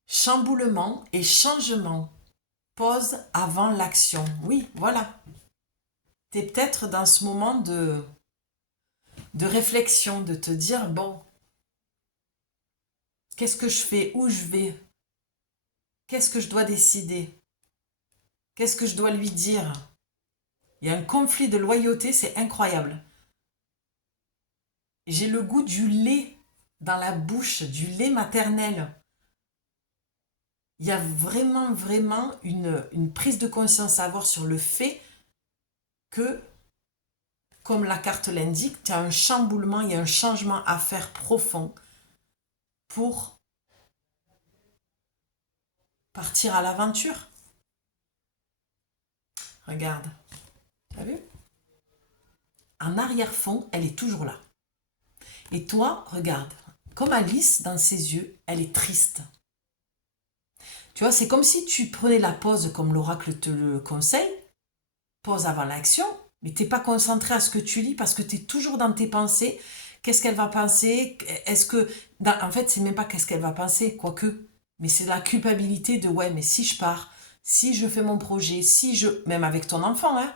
Chamboulement et changement. Pause avant l'action. Oui, voilà. Tu es peut-être dans ce moment de réflexion, de te dire, bon, qu'est-ce que je fais? Où je vais? Qu'est-ce que je dois décider? Qu'est-ce que je dois lui dire? Il y a un conflit de loyauté, c'est incroyable. J'ai le goût du lait dans la bouche, du lait maternel. Il y a vraiment, vraiment une prise de conscience à avoir sur le fait que, comme la carte l'indique, il y a un chamboulement, il y a un changement à faire profond pour partir à l'aventure. Regarde, tu as vu? En arrière-fond, elle est toujours là. Et toi, regarde, comme Alice, dans ses yeux, elle est triste. Tu vois, c'est comme si tu prenais la pause comme l'oracle te le conseille, pause avant l'action, mais tu n'es pas concentré à ce que tu lis parce que tu es toujours dans tes pensées. Qu'est-ce qu'elle va penser? Est-ce que... En fait, c'est même pas qu'est-ce qu'elle va penser, quoique. Mais c'est la culpabilité de, ouais, mais si je pars, si je fais mon projet, si je... Même avec ton enfant, hein,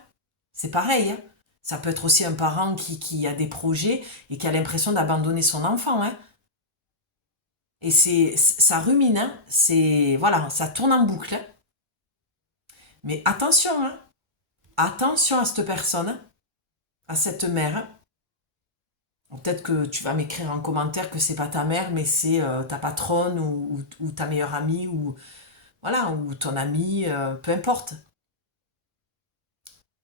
c'est pareil. Hein. Ça peut être aussi un parent qui a des projets et qui a l'impression d'abandonner son enfant. Hein. Et ça rumine, hein, c'est... Voilà, ça tourne en boucle. Hein. Mais attention, hein, attention à cette personne, à cette mère. Peut-être que tu vas m'écrire en commentaire que c'est pas ta mère, mais c'est ta patronne ou ta meilleure amie ou voilà ou ton ami, peu importe.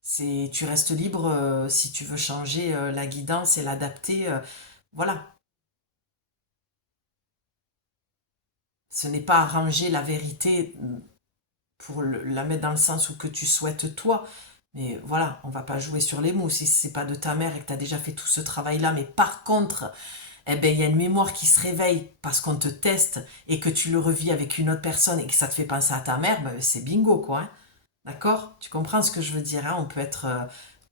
C'est tu restes libre si tu veux changer la guidance et l'adapter. Voilà, ce n'est pas arranger la vérité pour la mettre dans le sens où que tu souhaites toi. Mais voilà, on va pas jouer sur les mots si c'est pas de ta mère et que tu as déjà fait tout ce travail-là. Mais par contre, eh ben, il y a une mémoire qui se réveille parce qu'on te teste et que tu le revis avec une autre personne et que ça te fait penser à ta mère, ben, c'est bingo, quoi. Hein. D'accord? Tu comprends ce que je veux dire, hein? On peut être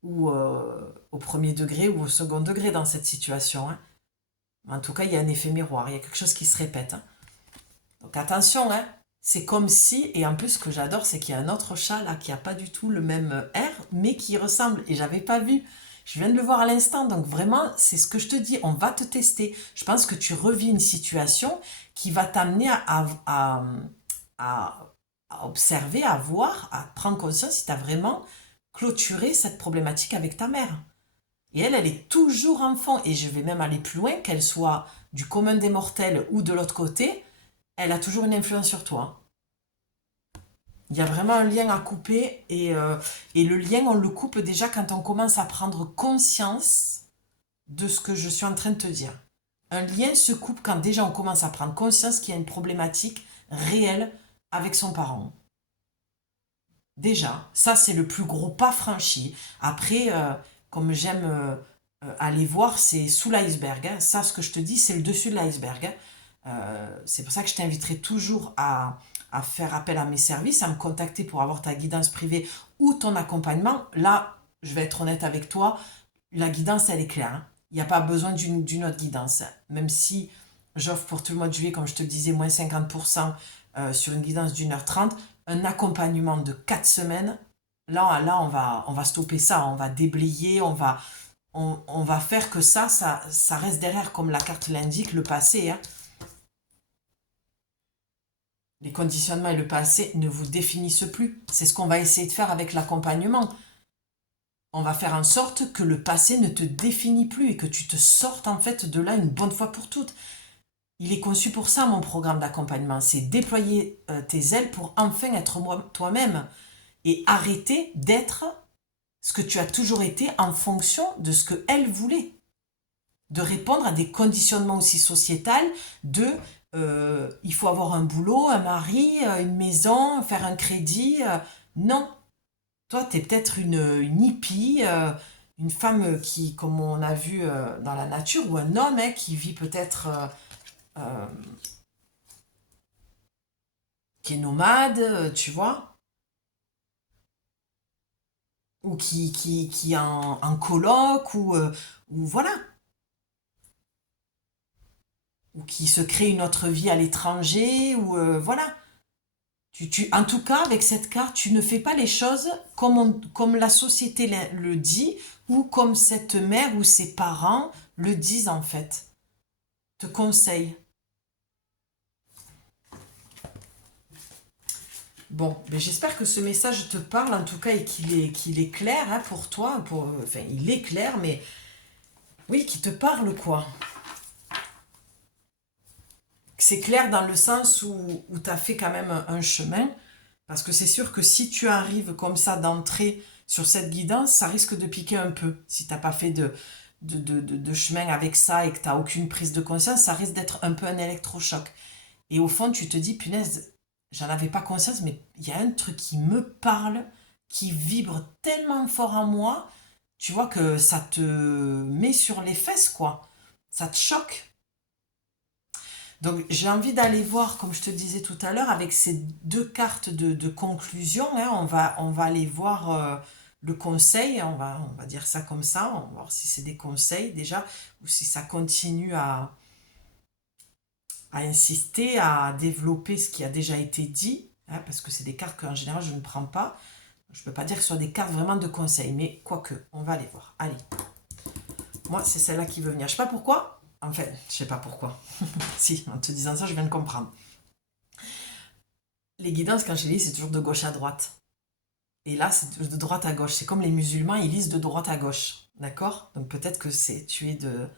ou au premier degré ou au second degré dans cette situation. Hein. En tout cas, il y a un effet miroir, il y a quelque chose qui se répète. Hein. Donc attention, hein? C'est comme si, et en plus ce que j'adore, c'est qu'il y a un autre chat là qui n'a pas du tout le même air, mais qui ressemble, et j'avais pas vu. Je viens de le voir à l'instant, donc vraiment, c'est ce que je te dis, on va te tester. Je pense que tu revis une situation qui va t'amener à- à observer, à voir, à prendre conscience si tu as vraiment clôturé cette problématique avec ta mère. Et elle est toujours enfant, et je vais même aller plus loin, qu'elle soit du commun des mortels ou de l'autre côté, elle a toujours une influence sur toi. Il y a vraiment un lien à couper et le lien, on le coupe déjà quand on commence à prendre conscience de ce que je suis en train de te dire. Un lien se coupe quand déjà on commence à prendre conscience qu'il y a une problématique réelle avec son parent. Déjà, ça c'est le plus gros pas franchi. Après, comme j'aime aller voir, c'est sous l'iceberg. Hein. Ça, ce que je te dis, c'est le dessus de l'iceberg. Hein. C'est pour ça que je t'inviterai toujours à faire appel à mes services, à me contacter pour avoir ta guidance privée ou ton accompagnement. Là, je vais être honnête avec toi, la guidance, elle est claire. Hein. Il n'y a pas besoin d'une autre guidance. Même si j'offre pour tout le mois de juillet, comme je te le disais, moins 50% sur une guidance d'1h30, un accompagnement de 4 semaines, là on va stopper ça, on va déblayer, on va faire que ça reste derrière, comme la carte l'indique, le passé. Hein. Les conditionnements et le passé ne vous définissent plus. C'est ce qu'on va essayer de faire avec l'accompagnement. On va faire en sorte que le passé ne te définit plus et que tu te sortes en fait de là une bonne fois pour toutes. Il est conçu pour ça, mon programme d'accompagnement. C'est déployer tes ailes pour enfin être toi-même et arrêter d'être ce que tu as toujours été en fonction de ce qu'elle voulait. De répondre à des conditionnements aussi sociétals de il faut avoir un boulot, un mari, une maison, faire un crédit. Non. Toi, tu es peut-être une hippie, une femme qui, comme on a vu dans la nature, ou un homme hein, qui vit peut-être, euh, qui est nomade, tu vois, ou qui est en coloc, ou voilà, ou qui se crée une autre vie à l'étranger, ou voilà. En tout cas, avec cette carte, tu ne fais pas les choses comme la société le dit, ou comme cette mère ou ses parents le disent en fait, te conseillent. Bon, ben j'espère que ce message te parle en tout cas et qu'il est clair hein, pour toi. Enfin, il est clair, mais oui, qu'il te parle quoi. c'est clair dans le sens où tu as fait quand même un chemin. Parce que c'est sûr que si tu arrives comme ça d'entrer sur cette guidance, ça risque de piquer un peu. Si t'as pas fait de chemin avec ça et que tu n'as aucune prise de conscience, ça risque d'être un peu un électrochoc. Et au fond, tu te dis, punaise, j'en avais pas conscience, mais il y a un truc qui me parle, qui vibre tellement fort en moi, tu vois que ça te met sur les fesses, quoi. Ça te choque. Donc j'ai envie d'aller voir, comme je te disais tout à l'heure, avec ces deux cartes de conclusion, hein, on va aller voir le conseil, on va dire ça comme ça, on va voir si c'est des conseils déjà, ou si ça continue à insister, à développer ce qui a déjà été dit, hein, parce que c'est des cartes qu'en général je ne prends pas. Je ne peux pas dire que ce soit des cartes vraiment de conseil, mais quoique, on va aller voir. Allez, moi c'est celle-là qui veut venir. Je sais pas pourquoi, en fait, je sais pas pourquoi. Si, en te disant ça, je viens de comprendre. Les guidances, quand je lis, c'est toujours de gauche à droite. Et là, c'est de droite à gauche. C'est comme les musulmans, ils lisent de droite à gauche. D'accord? Donc peut-être que tu es de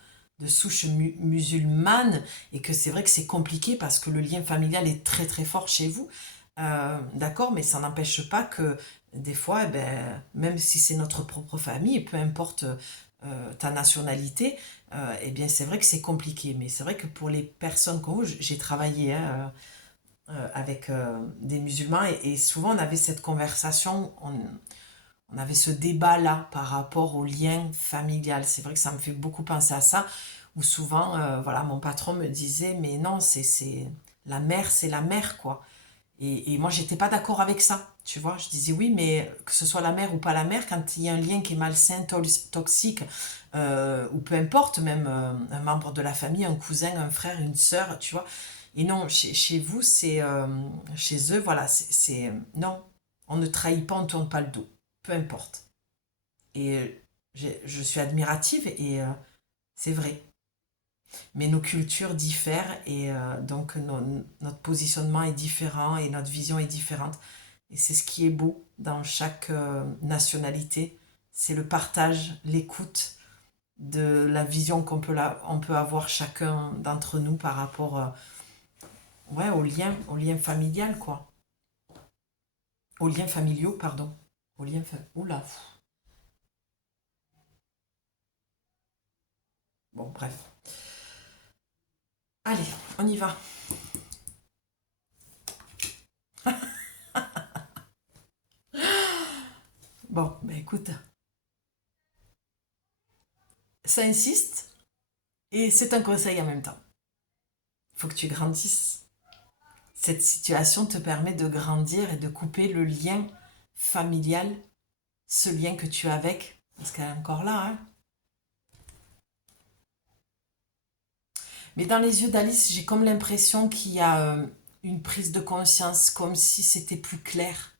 souche musulmane et que c'est vrai que c'est compliqué parce que le lien familial est très très fort chez vous. D'accord? Mais ça n'empêche pas que des fois, eh ben, même si c'est notre propre famille, peu importe ta nationalité, eh bien c'est vrai que c'est compliqué. Mais c'est vrai que pour les personnes comme vous, j'ai travaillé, hein, avec des musulmans et souvent on avait cette conversation, on avait ce débat-là par rapport au lien familial. C'est vrai que ça me fait beaucoup penser à ça, où souvent, voilà, mon patron me disait, mais non, la mère, c'est la mère, quoi. Et moi, j'étais pas d'accord avec ça, tu vois. Je disais oui, mais que ce soit la mère ou pas la mère, quand il y a un lien qui est malsain, toxique, ou peu importe, même un membre de la famille, un cousin, un frère, une sœur, tu vois. Et non, chez vous, chez eux, voilà, non, on ne trahit pas, on ne tourne pas le dos, peu importe. Et je suis admirative et c'est vrai. Mais nos cultures diffèrent et donc notre positionnement est différent et notre vision est différente. Et c'est ce qui est beau dans chaque nationalité, c'est le partage, l'écoute de la vision on peut avoir chacun d'entre nous par rapport ouais, au lien familial, quoi. Aux liens familiaux, pardon. Aux liens familiaux. Oula. Bon, bref. Allez, on y va. Bon, ben écoute, ça insiste et c'est un conseil en même temps. Il faut que tu grandisses. Cette situation te permet de grandir et de couper le lien familial, ce lien que tu as avec, parce qu'elle est encore là, hein. Mais dans les yeux d'Alice, j'ai comme l'impression qu'il y a une prise de conscience, comme si c'était plus clair.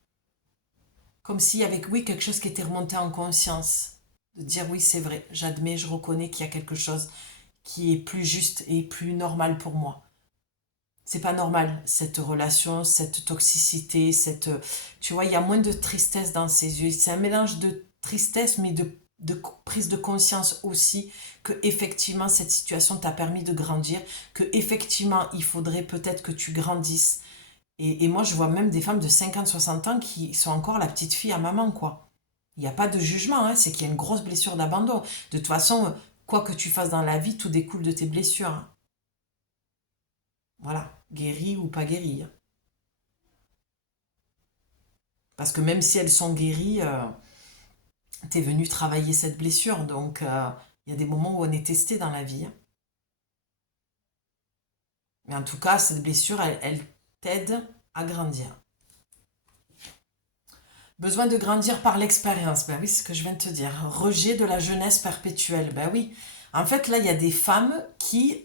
Comme s'il y avait, oui, quelque chose qui était remonté en conscience. De dire, oui, c'est vrai, j'admets, je reconnais qu'il y a quelque chose qui est plus juste et plus normal pour moi. C'est pas normal, cette relation, cette toxicité, tu vois, il y a moins de tristesse dans ses yeux. C'est un mélange de tristesse, mais de prise de conscience aussi que effectivement cette situation t'a permis de grandir, que effectivement il faudrait peut-être que tu grandisses. Et moi, je vois même des femmes de 50 60 ans qui sont encore la petite fille à maman, quoi. Il n'y a pas de jugement, hein, c'est qu'il y a une grosse blessure d'abandon. De toute façon, quoi que tu fasses dans la vie, tout découle de tes blessures, hein. Voilà, guérie ou pas guérie, hein. Parce que même si elles sont guéries, t'es venu travailler cette blessure. Donc, il y a des moments où on est testé dans la vie, hein. Mais en tout cas, cette blessure, elle t'aide à grandir. Besoin de grandir par l'expérience, ben oui, c'est ce que je viens de te dire. Rejet de la jeunesse perpétuelle, ben oui. En fait, là, il y a des femmes qui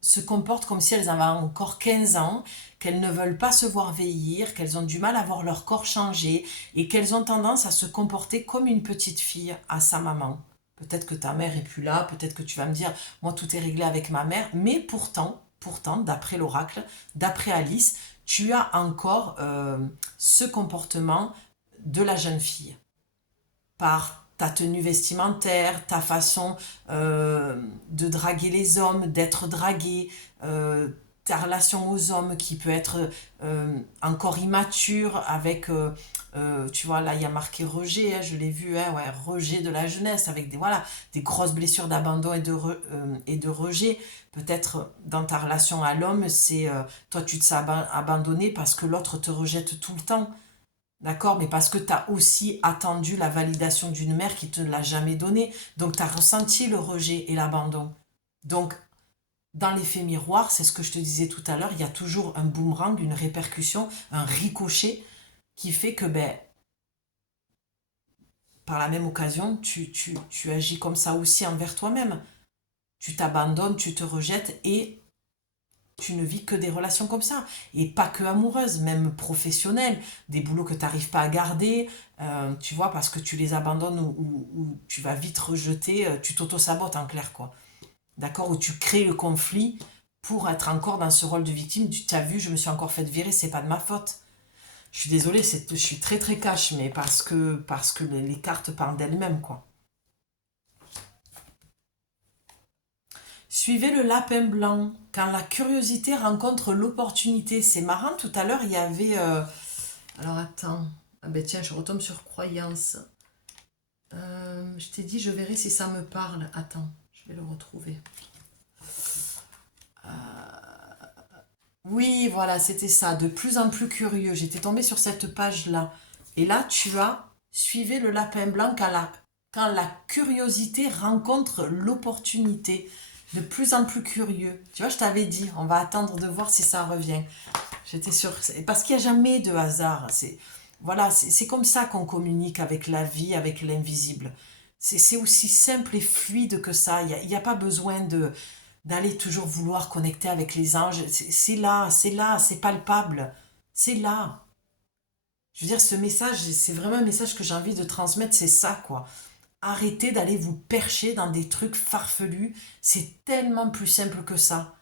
se comportent comme si elles avaient encore 15 ans, qu'elles ne veulent pas se voir vieillir, qu'elles ont du mal à voir leur corps changer et qu'elles ont tendance à se comporter comme une petite fille à sa maman. Peut-être que ta mère est plus là, peut-être que tu vas me dire, moi, tout est réglé avec ma mère, mais pourtant, d'après l'oracle, d'après Alice, tu as encore ce comportement de la jeune fille, par ta tenue vestimentaire, ta façon de draguer les hommes, d'être draguée, ta relation aux hommes qui peut être encore immature avec, tu vois, là il y a marqué rejet, hein, je l'ai vu, hein, ouais, rejet de la jeunesse avec des, voilà, des grosses blessures d'abandon et de rejet. Peut-être dans ta relation à l'homme, c'est toi tu te sens abandonné parce que l'autre te rejette tout le temps. D'accord, mais parce que tu as aussi attendu la validation d'une mère qui ne te l'a jamais donnée. Donc, tu as ressenti le rejet et l'abandon. Donc, dans l'effet miroir, c'est ce que je te disais tout à l'heure, il y a toujours un boomerang, une répercussion, un ricochet qui fait que, ben, par la même occasion, tu agis comme ça aussi envers toi-même. Tu t'abandonnes, tu te rejettes et tu ne vis que des relations comme ça. Et pas que amoureuses, même professionnelles. Des boulots que tu n'arrives pas à garder, tu vois, parce que tu les abandonnes ou tu vas vite rejeter, tu t'auto-sabotes en clair, quoi. D'accord? Ou tu crées le conflit pour être encore dans ce rôle de victime. Tu t'as vu, je me suis encore fait virer, c'est pas de ma faute. Je suis désolée, je suis très très cash, mais parce que les cartes parlent d'elles-mêmes, quoi. Suivez le lapin blanc. Quand la curiosité rencontre l'opportunité. C'est marrant, tout à l'heure, il y avait... Alors attends. Ah ben tiens, je retombe sur croyance. Je t'ai dit, je verrai si ça me parle. Attends, je vais le retrouver. Oui, voilà, c'était ça. De plus en plus curieux. J'étais tombée sur cette page-là. Et là, tu as suivi le lapin blanc quand la curiosité rencontre l'opportunité. De plus en plus curieux. Tu vois, je t'avais dit, on va attendre de voir si ça revient. J'étais sûre. Parce qu'il n'y a jamais de hasard. Voilà, c'est comme ça qu'on communique avec la vie, avec l'invisible. C'est aussi simple et fluide que ça. Il y a pas besoin d'aller toujours vouloir connecter avec les anges. C'est là, c'est palpable. C'est là. Je veux dire, ce message, c'est vraiment un message que j'ai envie de transmettre, c'est ça, quoi. Arrêtez d'aller vous percher dans des trucs farfelus. C'est tellement plus simple que ça.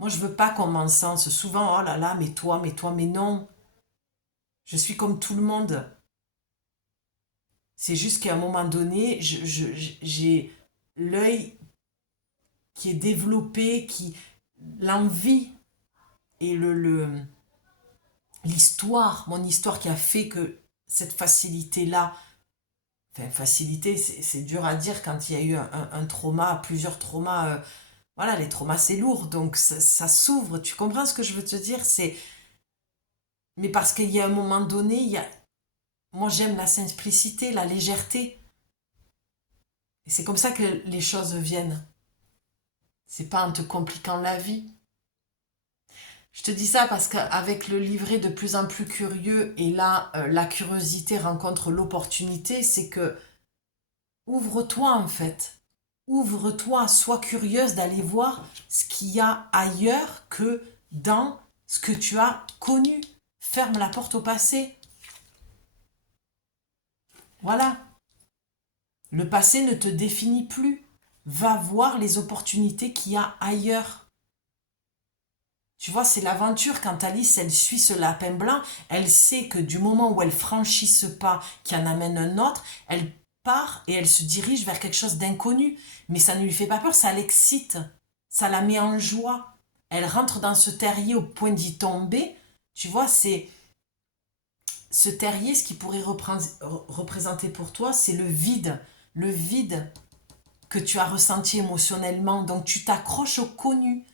Moi, je veux pas qu'on m'encense. Souvent, oh là là, mais non. Je suis comme tout le monde. C'est juste qu'à un moment donné, j'ai l'œil qui est développé, l'envie et l'histoire, mon histoire qui a fait que cette facilité-là, enfin, facilité, c'est dur à dire quand il y a eu un trauma, plusieurs traumas. Voilà, les traumas, c'est lourd, donc ça s'ouvre. Tu comprends ce que je veux te dire? Mais parce qu'il y a un moment donné, moi j'aime la simplicité, la légèreté. Et c'est comme ça que les choses viennent. C'est pas en te compliquant la vie. Je te dis ça parce qu'avec le livret de plus en plus curieux, et là, la curiosité rencontre l'opportunité, c'est que ouvre-toi en fait. Ouvre-toi, sois curieuse d'aller voir ce qu'il y a ailleurs que dans ce que tu as connu. Ferme la porte au passé. Voilà. Le passé ne te définit plus. Va voir les opportunités qu'il y a ailleurs. Tu vois, c'est l'aventure quand Alice, elle suit ce lapin blanc, elle sait que du moment où elle franchit ce pas qui en amène un autre, elle part et elle se dirige vers quelque chose d'inconnu. Mais ça ne lui fait pas peur, ça l'excite, ça la met en joie. Elle rentre dans ce terrier au point d'y tomber. Tu vois, c'est ce terrier, ce qui pourrait représenter pour toi, c'est le vide que tu as ressenti émotionnellement. Donc tu t'accroches au connu.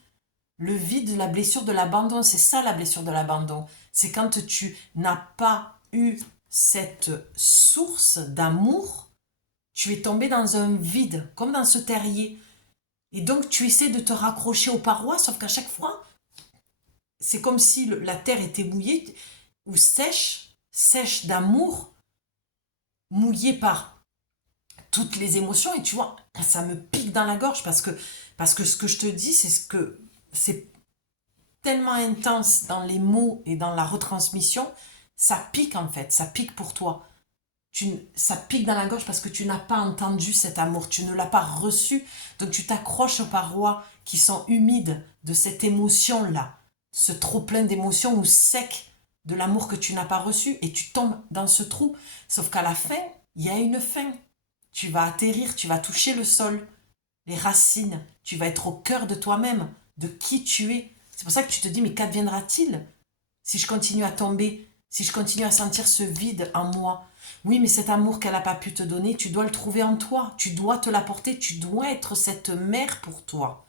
Le vide, la blessure de l'abandon, c'est ça la blessure de l'abandon. C'est quand tu n'as pas eu cette source d'amour, tu es tombé dans un vide, comme dans ce terrier. Et donc tu essaies de te raccrocher aux parois, sauf qu'à chaque fois, c'est comme si la terre était mouillée ou sèche d'amour, mouillée par toutes les émotions. Et tu vois, ça me pique dans la gorge parce que ce que je te dis, c'est tellement intense dans les mots et dans la retransmission, ça pique en fait, ça pique pour toi. Ça pique dans la gorge parce que tu n'as pas entendu cet amour, tu ne l'as pas reçu, donc tu t'accroches aux parois qui sont humides de cette émotion-là, ce trop-plein d'émotions ou sec de l'amour que tu n'as pas reçu et tu tombes dans ce trou. Sauf qu'à la fin, il y a une fin. Tu vas atterrir, tu vas toucher le sol, les racines, tu vas être au cœur de toi-même, de qui tu es. C'est C'est pour ça que tu te dis, mais qu'adviendra-t-il si je continue à tomber, si je continue à sentir ce vide en moi? Oui, mais cet amour qu'elle n'a pas pu te donner, tu dois le trouver en toi. Tu dois te l'apporter, tu dois être cette mère pour toi.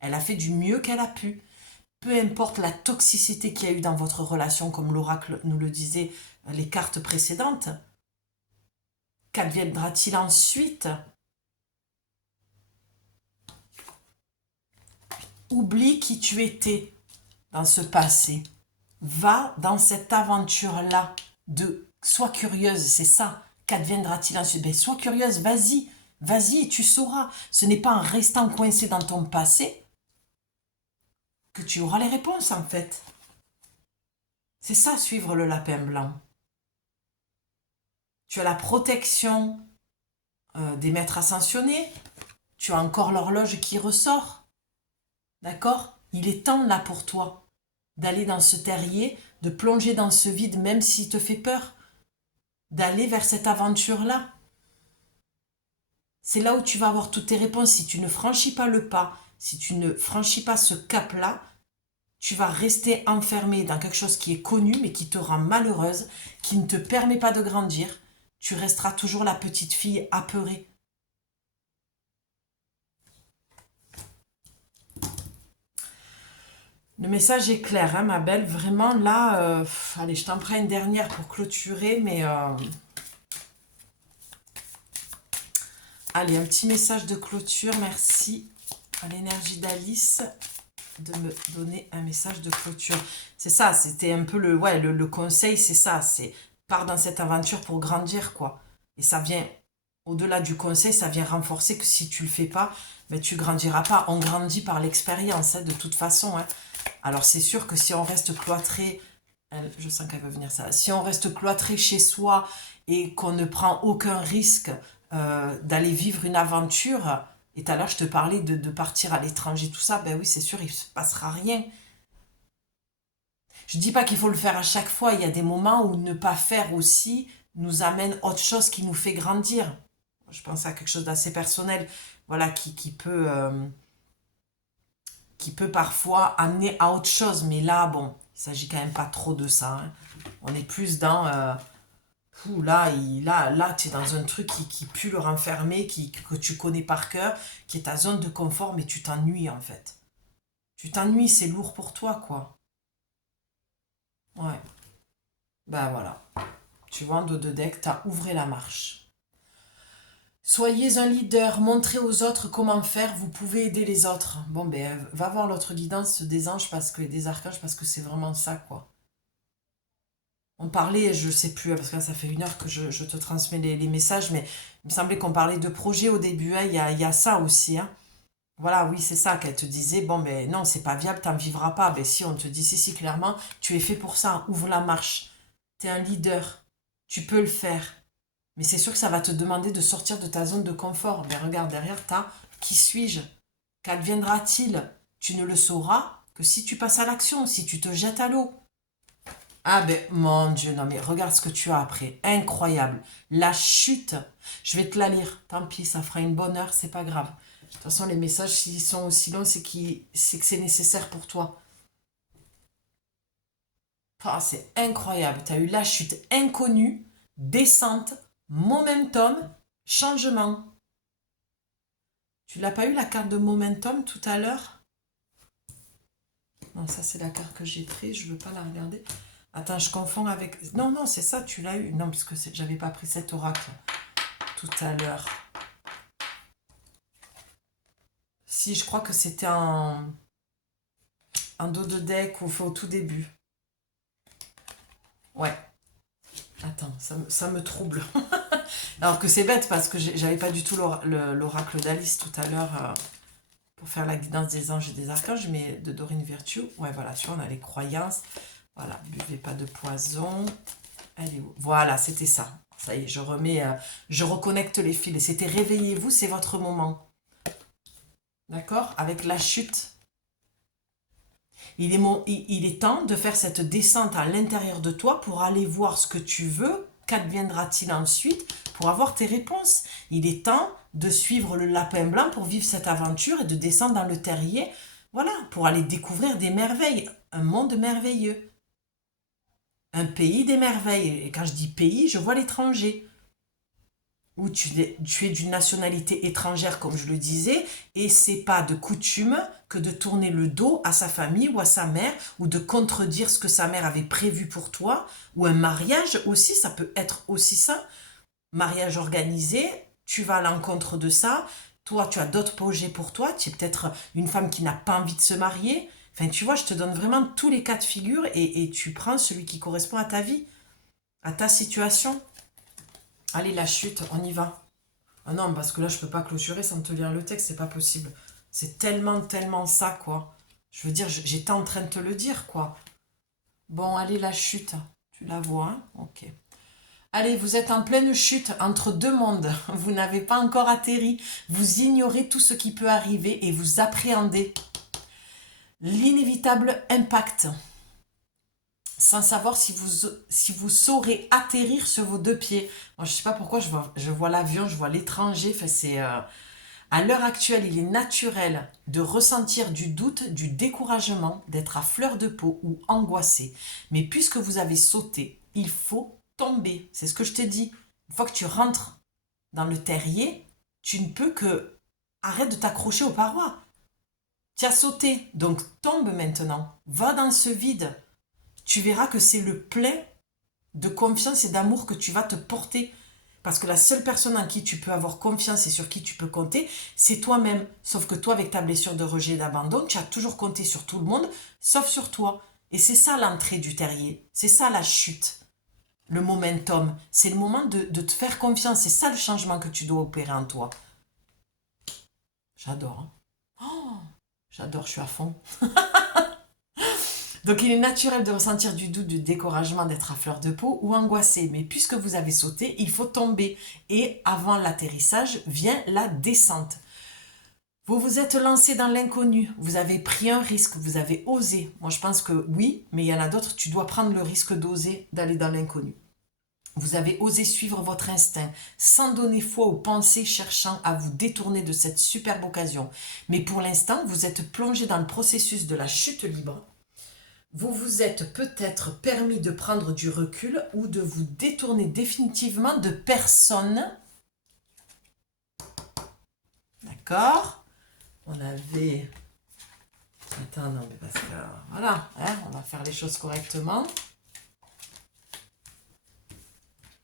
Elle a fait du mieux qu'elle a pu. Peu importe la toxicité qu'il y a eu dans votre relation, comme l'oracle nous le disait les cartes précédentes, qu'adviendra-t-il ensuite? Oublie qui tu étais dans ce passé. Va dans cette aventure-là de sois curieuse, c'est ça. Qu'adviendra-t-il ensuite? Ben, sois curieuse, vas-y, vas-y et tu sauras. Ce n'est pas en restant coincé dans ton passé que tu auras les réponses en fait. C'est ça, suivre le lapin blanc. Tu as la protection des maîtres ascensionnés. Tu as encore l'horloge qui ressort. D'accord? Il est temps là pour toi d'aller dans ce terrier, de plonger dans ce vide même s'il te fait peur, d'aller vers cette aventure-là. C'est là où tu vas avoir toutes tes réponses. Si tu ne franchis pas le pas, si tu ne franchis pas ce cap-là, tu vas rester enfermé dans quelque chose qui est connu mais qui te rend malheureuse, qui ne te permet pas de grandir. Tu resteras toujours la petite fille apeurée. Le message est clair, hein, ma belle. Vraiment, là, allez, je t'en prends une dernière pour clôturer, mais... Allez, un petit message de clôture. Merci à l'énergie d'Alice de me donner un message de clôture. C'est ça, c'était un peu le conseil, c'est ça. C'est pars dans cette aventure pour grandir, quoi. Et ça vient, au-delà du conseil, ça vient renforcer que si tu le fais pas, ben, tu grandiras pas. On grandit par l'expérience, hein, de toute façon, hein. Alors c'est sûr que si on reste cloîtré, je sens qu'elle veut venir ça, si on reste cloîtré chez soi et qu'on ne prend aucun risque d'aller vivre une aventure, et tout à l'heure je te parlais de partir à l'étranger, tout ça, ben oui c'est sûr, il ne se passera rien. Je ne dis pas qu'il faut le faire à chaque fois, il y a des moments où ne pas faire aussi nous amène autre chose qui nous fait grandir. Je pense à quelque chose d'assez personnel, voilà, qui peut parfois amener à autre chose. Mais là, bon, il s'agit quand même pas trop de ça, hein. On est plus dans... là, tu es dans un truc qui pue le renfermer, que tu connais par cœur, qui est ta zone de confort, mais tu t'ennuies en fait. Tu t'ennuies, c'est lourd pour toi, quoi. Ouais. Ben voilà. Tu vois, en dos de deck, t'as ouvré la marche. Soyez un leader, montrez aux autres comment faire, vous pouvez aider les autres. Bon, ben, va voir l'autre guidance des anges, des archanges, parce que c'est vraiment ça, quoi. On parlait, je sais plus, parce que là, ça fait 1 heure que je te transmets les messages, mais il me semblait qu'on parlait de projet au début, hein, il y a ça aussi, hein. Voilà, oui, c'est ça qu'elle te disait, bon, ben non, c'est pas viable, t'en vivras pas. Ben si, on te dit, si, si, clairement, tu es fait pour ça, ouvre la marche. T'es un leader, tu peux le faire. Mais c'est sûr que ça va te demander de sortir de ta zone de confort. Mais regarde, derrière, t'as qui suis-je? Qu'adviendra-t-il? Tu ne le sauras que si tu passes à l'action, si tu te jettes à l'eau. Ah ben, mon Dieu, non mais regarde ce que tu as après. Incroyable. La chute. Je vais te la lire. Tant pis, ça fera une bonne heure, c'est pas grave. De toute façon, les messages, s'ils sont aussi longs, c'est que c'est nécessaire pour toi. Ah, c'est incroyable. Tu as eu la chute inconnue, descente, momentum, changement. Tu l'as pas eu la carte de momentum tout à l'heure? Non, ça c'est la carte que j'ai prise, je veux pas la regarder. Attends, je confonds avec... Non, non, c'est ça, tu l'as eu. Non, parce que j'avais pas pris cet oracle tout à l'heure. Si, je crois que c'était un dos de deck au tout début. Ouais. Attends, ça me trouble. Alors que c'est bête parce que j'avais pas du tout l'oracle d'Alice tout à l'heure pour faire la guidance des anges et des archanges, mais de Dorine Virtue. Ouais, voilà, tu vois, on a les croyances. Voilà, buvez pas de poison. Elle est où? Voilà, c'était ça. Ça y est, je reconnecte les fils. C'était réveillez-vous, c'est votre moment. D'accord? Avec la chute. Il est temps de faire cette descente à l'intérieur de toi pour aller voir ce que tu veux. Qu'adviendra-t-il ensuite pour avoir tes réponses? Il est temps de suivre le lapin blanc pour vivre cette aventure et de descendre dans le terrier Voilà, pour aller découvrir des merveilles, un monde merveilleux, un pays des merveilles. Et quand je dis pays, je vois l'étranger. Où tu es d'une nationalité étrangère, comme je le disais, et c'est pas de coutume que de tourner le dos à sa famille ou à sa mère, ou de contredire ce que sa mère avait prévu pour toi, ou un mariage aussi, ça peut être aussi ça. Mariage organisé, tu vas à l'encontre de ça, toi tu as d'autres projets pour toi, tu es peut-être une femme qui n'a pas envie de se marier, enfin tu vois, je te donne vraiment tous les cas de figure et tu prends celui qui correspond à ta vie, à ta situation. Allez, la chute, on y va. Ah non, parce que là, je peux pas clôturer sans te lire le texte, c'est pas possible. C'est tellement, tellement ça, quoi. Je veux dire, j'étais en train de te le dire, quoi. Bon, allez, la chute. Tu la vois, hein? Ok. Allez, vous êtes en pleine chute entre deux mondes. Vous n'avez pas encore atterri. Vous ignorez tout ce qui peut arriver et vous appréhendez l'inévitable impact sans savoir si vous saurez atterrir sur vos deux pieds. Moi, je ne sais pas pourquoi je vois l'avion, je vois l'étranger. Enfin, à l'heure actuelle, il est naturel de ressentir du doute, du découragement, d'être à fleur de peau ou angoissé. Mais puisque vous avez sauté, il faut tomber. C'est ce que je t'ai dit. Une fois que tu rentres dans le terrier, tu ne peux que arrête de t'accrocher aux parois. Tu as sauté, donc tombe maintenant. Va dans ce vide. Tu verras que c'est le plein de confiance et d'amour que tu vas te porter. Parce que la seule personne en qui tu peux avoir confiance et sur qui tu peux compter, c'est toi-même. Sauf que toi, avec ta blessure de rejet et d'abandon, tu as toujours compté sur tout le monde, sauf sur toi. Et c'est ça l'entrée du terrier. C'est ça la chute. Le momentum. C'est le moment de te faire confiance. C'est ça le changement que tu dois opérer en toi. J'adore. Hein. Oh, j'adore, je suis à fond. Donc il est naturel de ressentir du doute, du découragement, d'être à fleur de peau ou angoissé. Mais puisque vous avez sauté, il faut tomber. Et avant l'atterrissage vient la descente. Vous vous êtes lancé dans l'inconnu, vous avez pris un risque, vous avez osé. Moi je pense que oui, mais il y en a d'autres, tu dois prendre le risque d'oser, d'aller dans l'inconnu. Vous avez osé suivre votre instinct, sans donner foi aux pensées cherchant à vous détourner de cette superbe occasion. Mais pour l'instant, vous êtes plongé dans le processus de la chute libre. Vous vous êtes peut-être permis de prendre du recul ou de vous détourner définitivement de personne. D'accord? On avait... Attends, non, mais parce que... Voilà, hein, on va faire les choses correctement.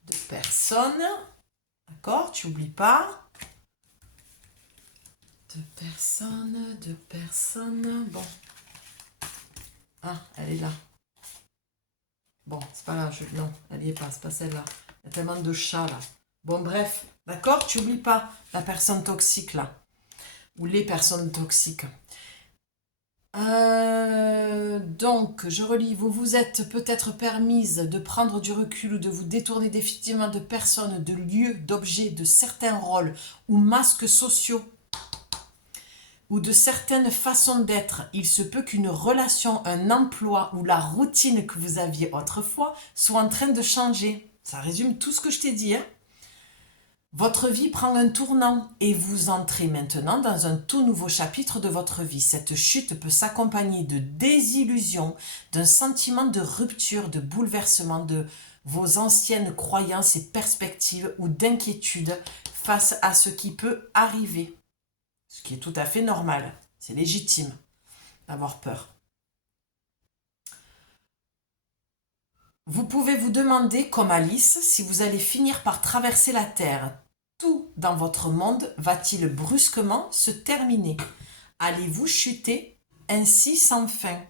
De personne. D'accord? Tu n'oublies pas. De personne, de personne. Bon. Ah, elle est là. Bon, c'est pas grave, non, elle n'y est pas, c'est pas celle-là. Il y a tellement de chats là. Bon, bref, d'accord, tu n'oublies pas la personne toxique là. Ou les personnes toxiques. Donc, je relis, vous vous êtes peut-être permise de prendre du recul ou de vous détourner définitivement de personnes, de lieux, d'objets, de certains rôles ou masques sociaux ou de certaines façons d'être. Il se peut qu'une relation, un emploi ou la routine que vous aviez autrefois soit en train de changer. Ça résume tout ce que je t'ai dit, hein. Votre vie prend un tournant et vous entrez maintenant dans un tout nouveau chapitre de votre vie. Cette chute peut s'accompagner de désillusion, d'un sentiment de rupture, de bouleversement de vos anciennes croyances et perspectives ou d'inquiétude face à ce qui peut arriver. Ce qui est tout à fait normal. C'est légitime d'avoir peur. Vous pouvez vous demander, comme Alice, si vous allez finir par traverser la Terre. Tout dans votre monde va-t-il brusquement se terminer? Allez-vous chuter ainsi sans fin?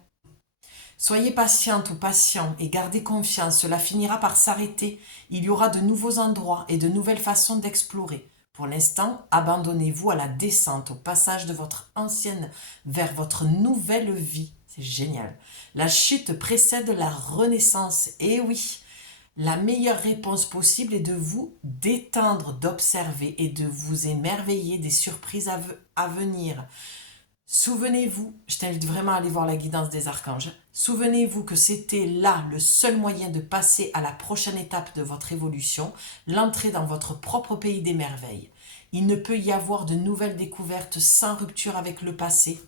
Soyez patiente ou patient et gardez confiance, cela finira par s'arrêter. Il y aura de nouveaux endroits et de nouvelles façons d'explorer. Pour l'instant, abandonnez-vous à la descente, au passage de votre ancienne vers votre nouvelle vie. C'est génial. La chute précède la renaissance. Et oui, la meilleure réponse possible est de vous détendre, d'observer et de vous émerveiller des surprises à venir. Souvenez-vous, je t'invite vraiment à aller voir la guidance des archanges. Souvenez-vous que c'était là le seul moyen de passer à la prochaine étape de votre évolution, l'entrée dans votre propre pays des merveilles. Il ne peut y avoir de nouvelles découvertes sans rupture avec le passé.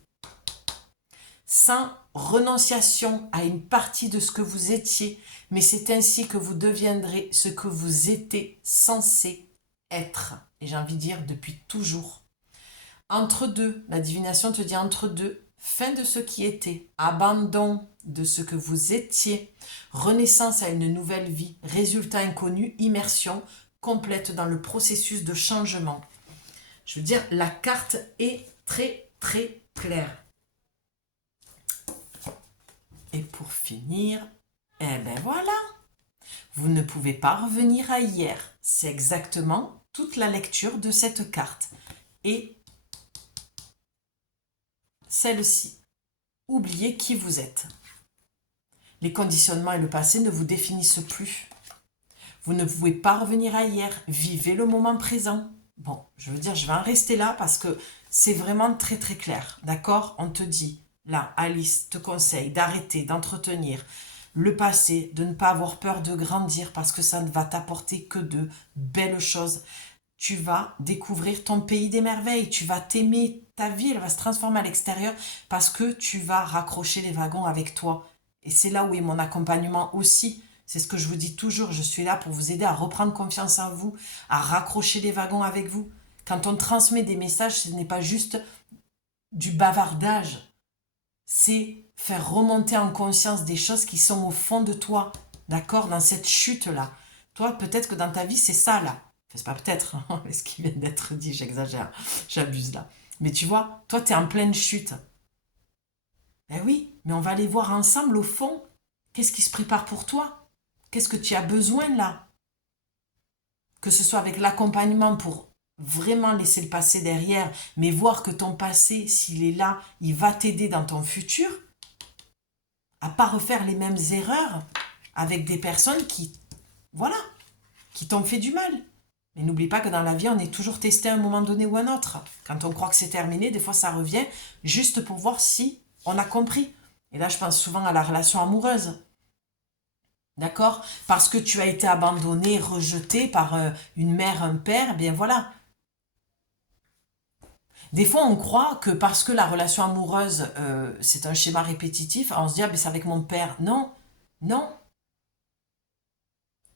sans renonciation à une partie de ce que vous étiez, mais c'est ainsi que vous deviendrez ce que vous étiez censé être. Et j'ai envie de dire depuis toujours. Entre deux, la divination te dit entre deux, fin de ce qui était, abandon de ce que vous étiez, renaissance à une nouvelle vie, résultat inconnu, immersion complète dans le processus de changement. Je veux dire, la carte est très très claire. Et pour finir, eh ben voilà, vous ne pouvez pas revenir à hier. C'est exactement toute la lecture de cette carte. Et celle-ci, oubliez qui vous êtes. Les conditionnements et le passé ne vous définissent plus. Vous ne pouvez pas revenir à hier. Vivez le moment présent. Bon, je veux dire, je vais en rester là parce que c'est vraiment très très clair. D'accord? On te dit, là, Alice te conseille d'arrêter, d'entretenir le passé, de ne pas avoir peur de grandir parce que ça ne va t'apporter que de belles choses. Tu vas découvrir ton pays des merveilles, tu vas t'aimer, ta vie, elle va se transformer à l'extérieur parce que tu vas raccrocher les wagons avec toi. Et c'est là où est mon accompagnement aussi. C'est ce que je vous dis toujours, je suis là pour vous aider à reprendre confiance en vous, à raccrocher les wagons avec vous. Quand on transmet des messages, ce n'est pas juste du bavardage, c'est faire remonter en conscience des choses qui sont au fond de toi, d'accord, dans cette chute-là. Toi, peut-être que dans ta vie, c'est ça, là. Enfin, c'est pas peut-être, hein, ce qui vient d'être dit, j'exagère, j'abuse là. Mais tu vois, toi, tu es en pleine chute. Ben oui, mais on va aller voir ensemble, au fond, qu'est-ce qui se prépare pour toi? Qu'est-ce que tu as besoin là? Que ce soit avec l'accompagnement pour vraiment laisser le passé derrière, mais voir que ton passé, s'il est là, il va t'aider dans ton futur, à pas refaire les mêmes erreurs avec des personnes qui, voilà, qui t'ont fait du mal. Mais n'oublie pas que dans la vie, on est toujours testé à un moment donné ou un autre. Quand on croit que c'est terminé, des fois ça revient juste pour voir si on a compris. Et là, je pense souvent à la relation amoureuse. D'accord? Parce que tu as été abandonné, rejeté par une mère, un père, eh bien voilà. Des fois, on croit que parce que la relation amoureuse, c'est un schéma répétitif, on se dit, ah ben c'est avec mon père. Non, non.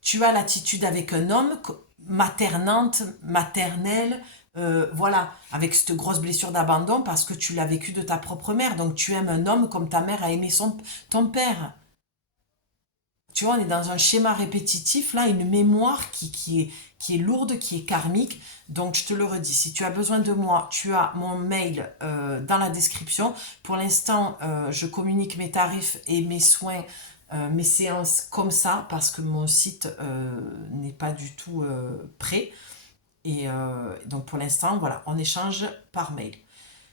Tu as l'attitude avec un homme maternante, maternelle, voilà, avec cette grosse blessure d'abandon parce que tu l'as vécu de ta propre mère. Donc tu aimes un homme comme ta mère a aimé ton père. Tu vois, on est dans un schéma répétitif, là, une mémoire qui est lourde, qui est karmique. Donc, je te le redis, si tu as besoin de moi, tu as mon mail dans la description. Pour l'instant, je communique mes tarifs et mes soins, mes séances comme ça, parce que mon site n'est pas du tout prêt. Et donc, pour l'instant, voilà, on échange par mail.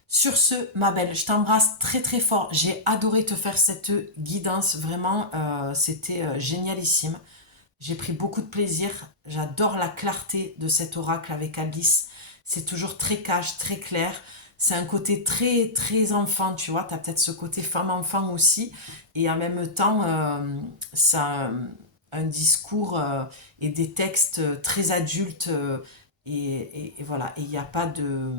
Sur ce, ma belle, je t'embrasse très très fort. J'ai adoré te faire cette guidance, vraiment, c'était génialissime. J'ai pris beaucoup de plaisir. J'adore la clarté de cet oracle avec Alice. C'est toujours très cash, très clair. C'est un côté très très enfant, tu vois. Tu as peut-être ce côté femme-enfant aussi. Et en même temps, ça a un discours et des textes très adultes. Et voilà, et il n'y a pas de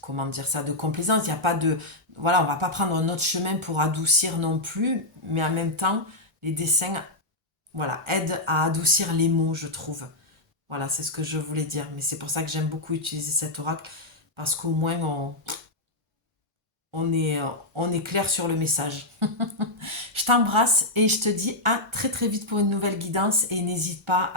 comment dire ça, de complaisance. Il n'y a pas de... Voilà, on va pas prendre un autre chemin pour adoucir non plus, mais en même temps, les dessins, voilà, aident à adoucir les mots, je trouve. Voilà, c'est ce que je voulais dire. Mais c'est pour ça que j'aime beaucoup utiliser cet oracle, parce qu'au moins, on est clair sur le message. Je t'embrasse et je te dis à très très vite pour une nouvelle guidance et n'hésite pas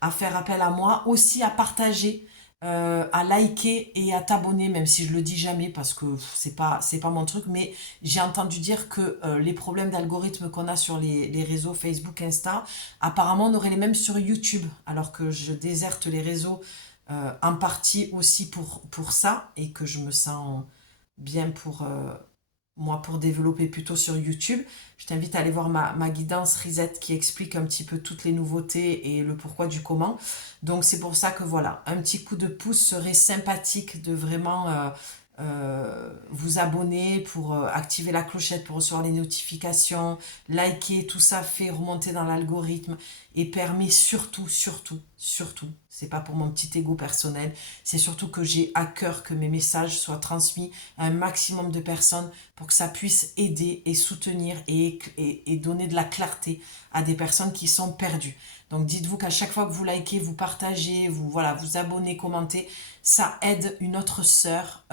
à faire appel à moi, aussi à partager, à liker et à t'abonner, même si je le dis jamais parce que c'est pas mon truc, mais j'ai entendu dire que les problèmes d'algorithme qu'on a sur les réseaux Facebook, Insta, apparemment on aurait les mêmes sur YouTube, alors que je déserte les réseaux en partie aussi pour ça et que je me sens bien pour moi pour développer plutôt sur YouTube. Je t'invite à aller voir ma guidance Reset qui explique un petit peu toutes les nouveautés et le pourquoi du comment. Donc c'est pour ça que voilà, un petit coup de pouce serait sympathique de vraiment vous abonner pour activer la clochette pour recevoir les notifications, liker, tout ça fait remonter dans l'algorithme et permet surtout, c'est pas pour mon petit ego personnel, c'est surtout que j'ai à cœur que mes messages soient transmis à un maximum de personnes pour que ça puisse aider et soutenir et donner de la clarté à des personnes qui sont perdues. Donc dites-vous qu'à chaque fois que vous likez, vous partagez, vous abonnez, commentez, ça aide une autre sœur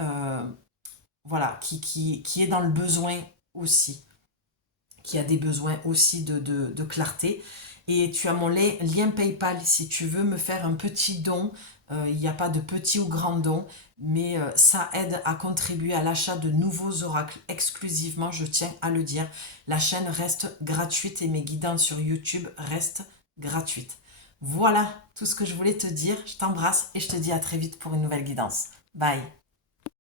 qui est dans le besoin aussi, qui a des besoins aussi de clarté. Et tu as mon lien PayPal si tu veux me faire un petit don. Il n'y a pas de petit ou grand don, mais ça aide à contribuer à l'achat de nouveaux oracles exclusivement, je tiens à le dire. La chaîne reste gratuite et mes guidances sur YouTube restent gratuites. Voilà tout ce que je voulais te dire. Je t'embrasse et je te dis à très vite pour une nouvelle guidance. Bye!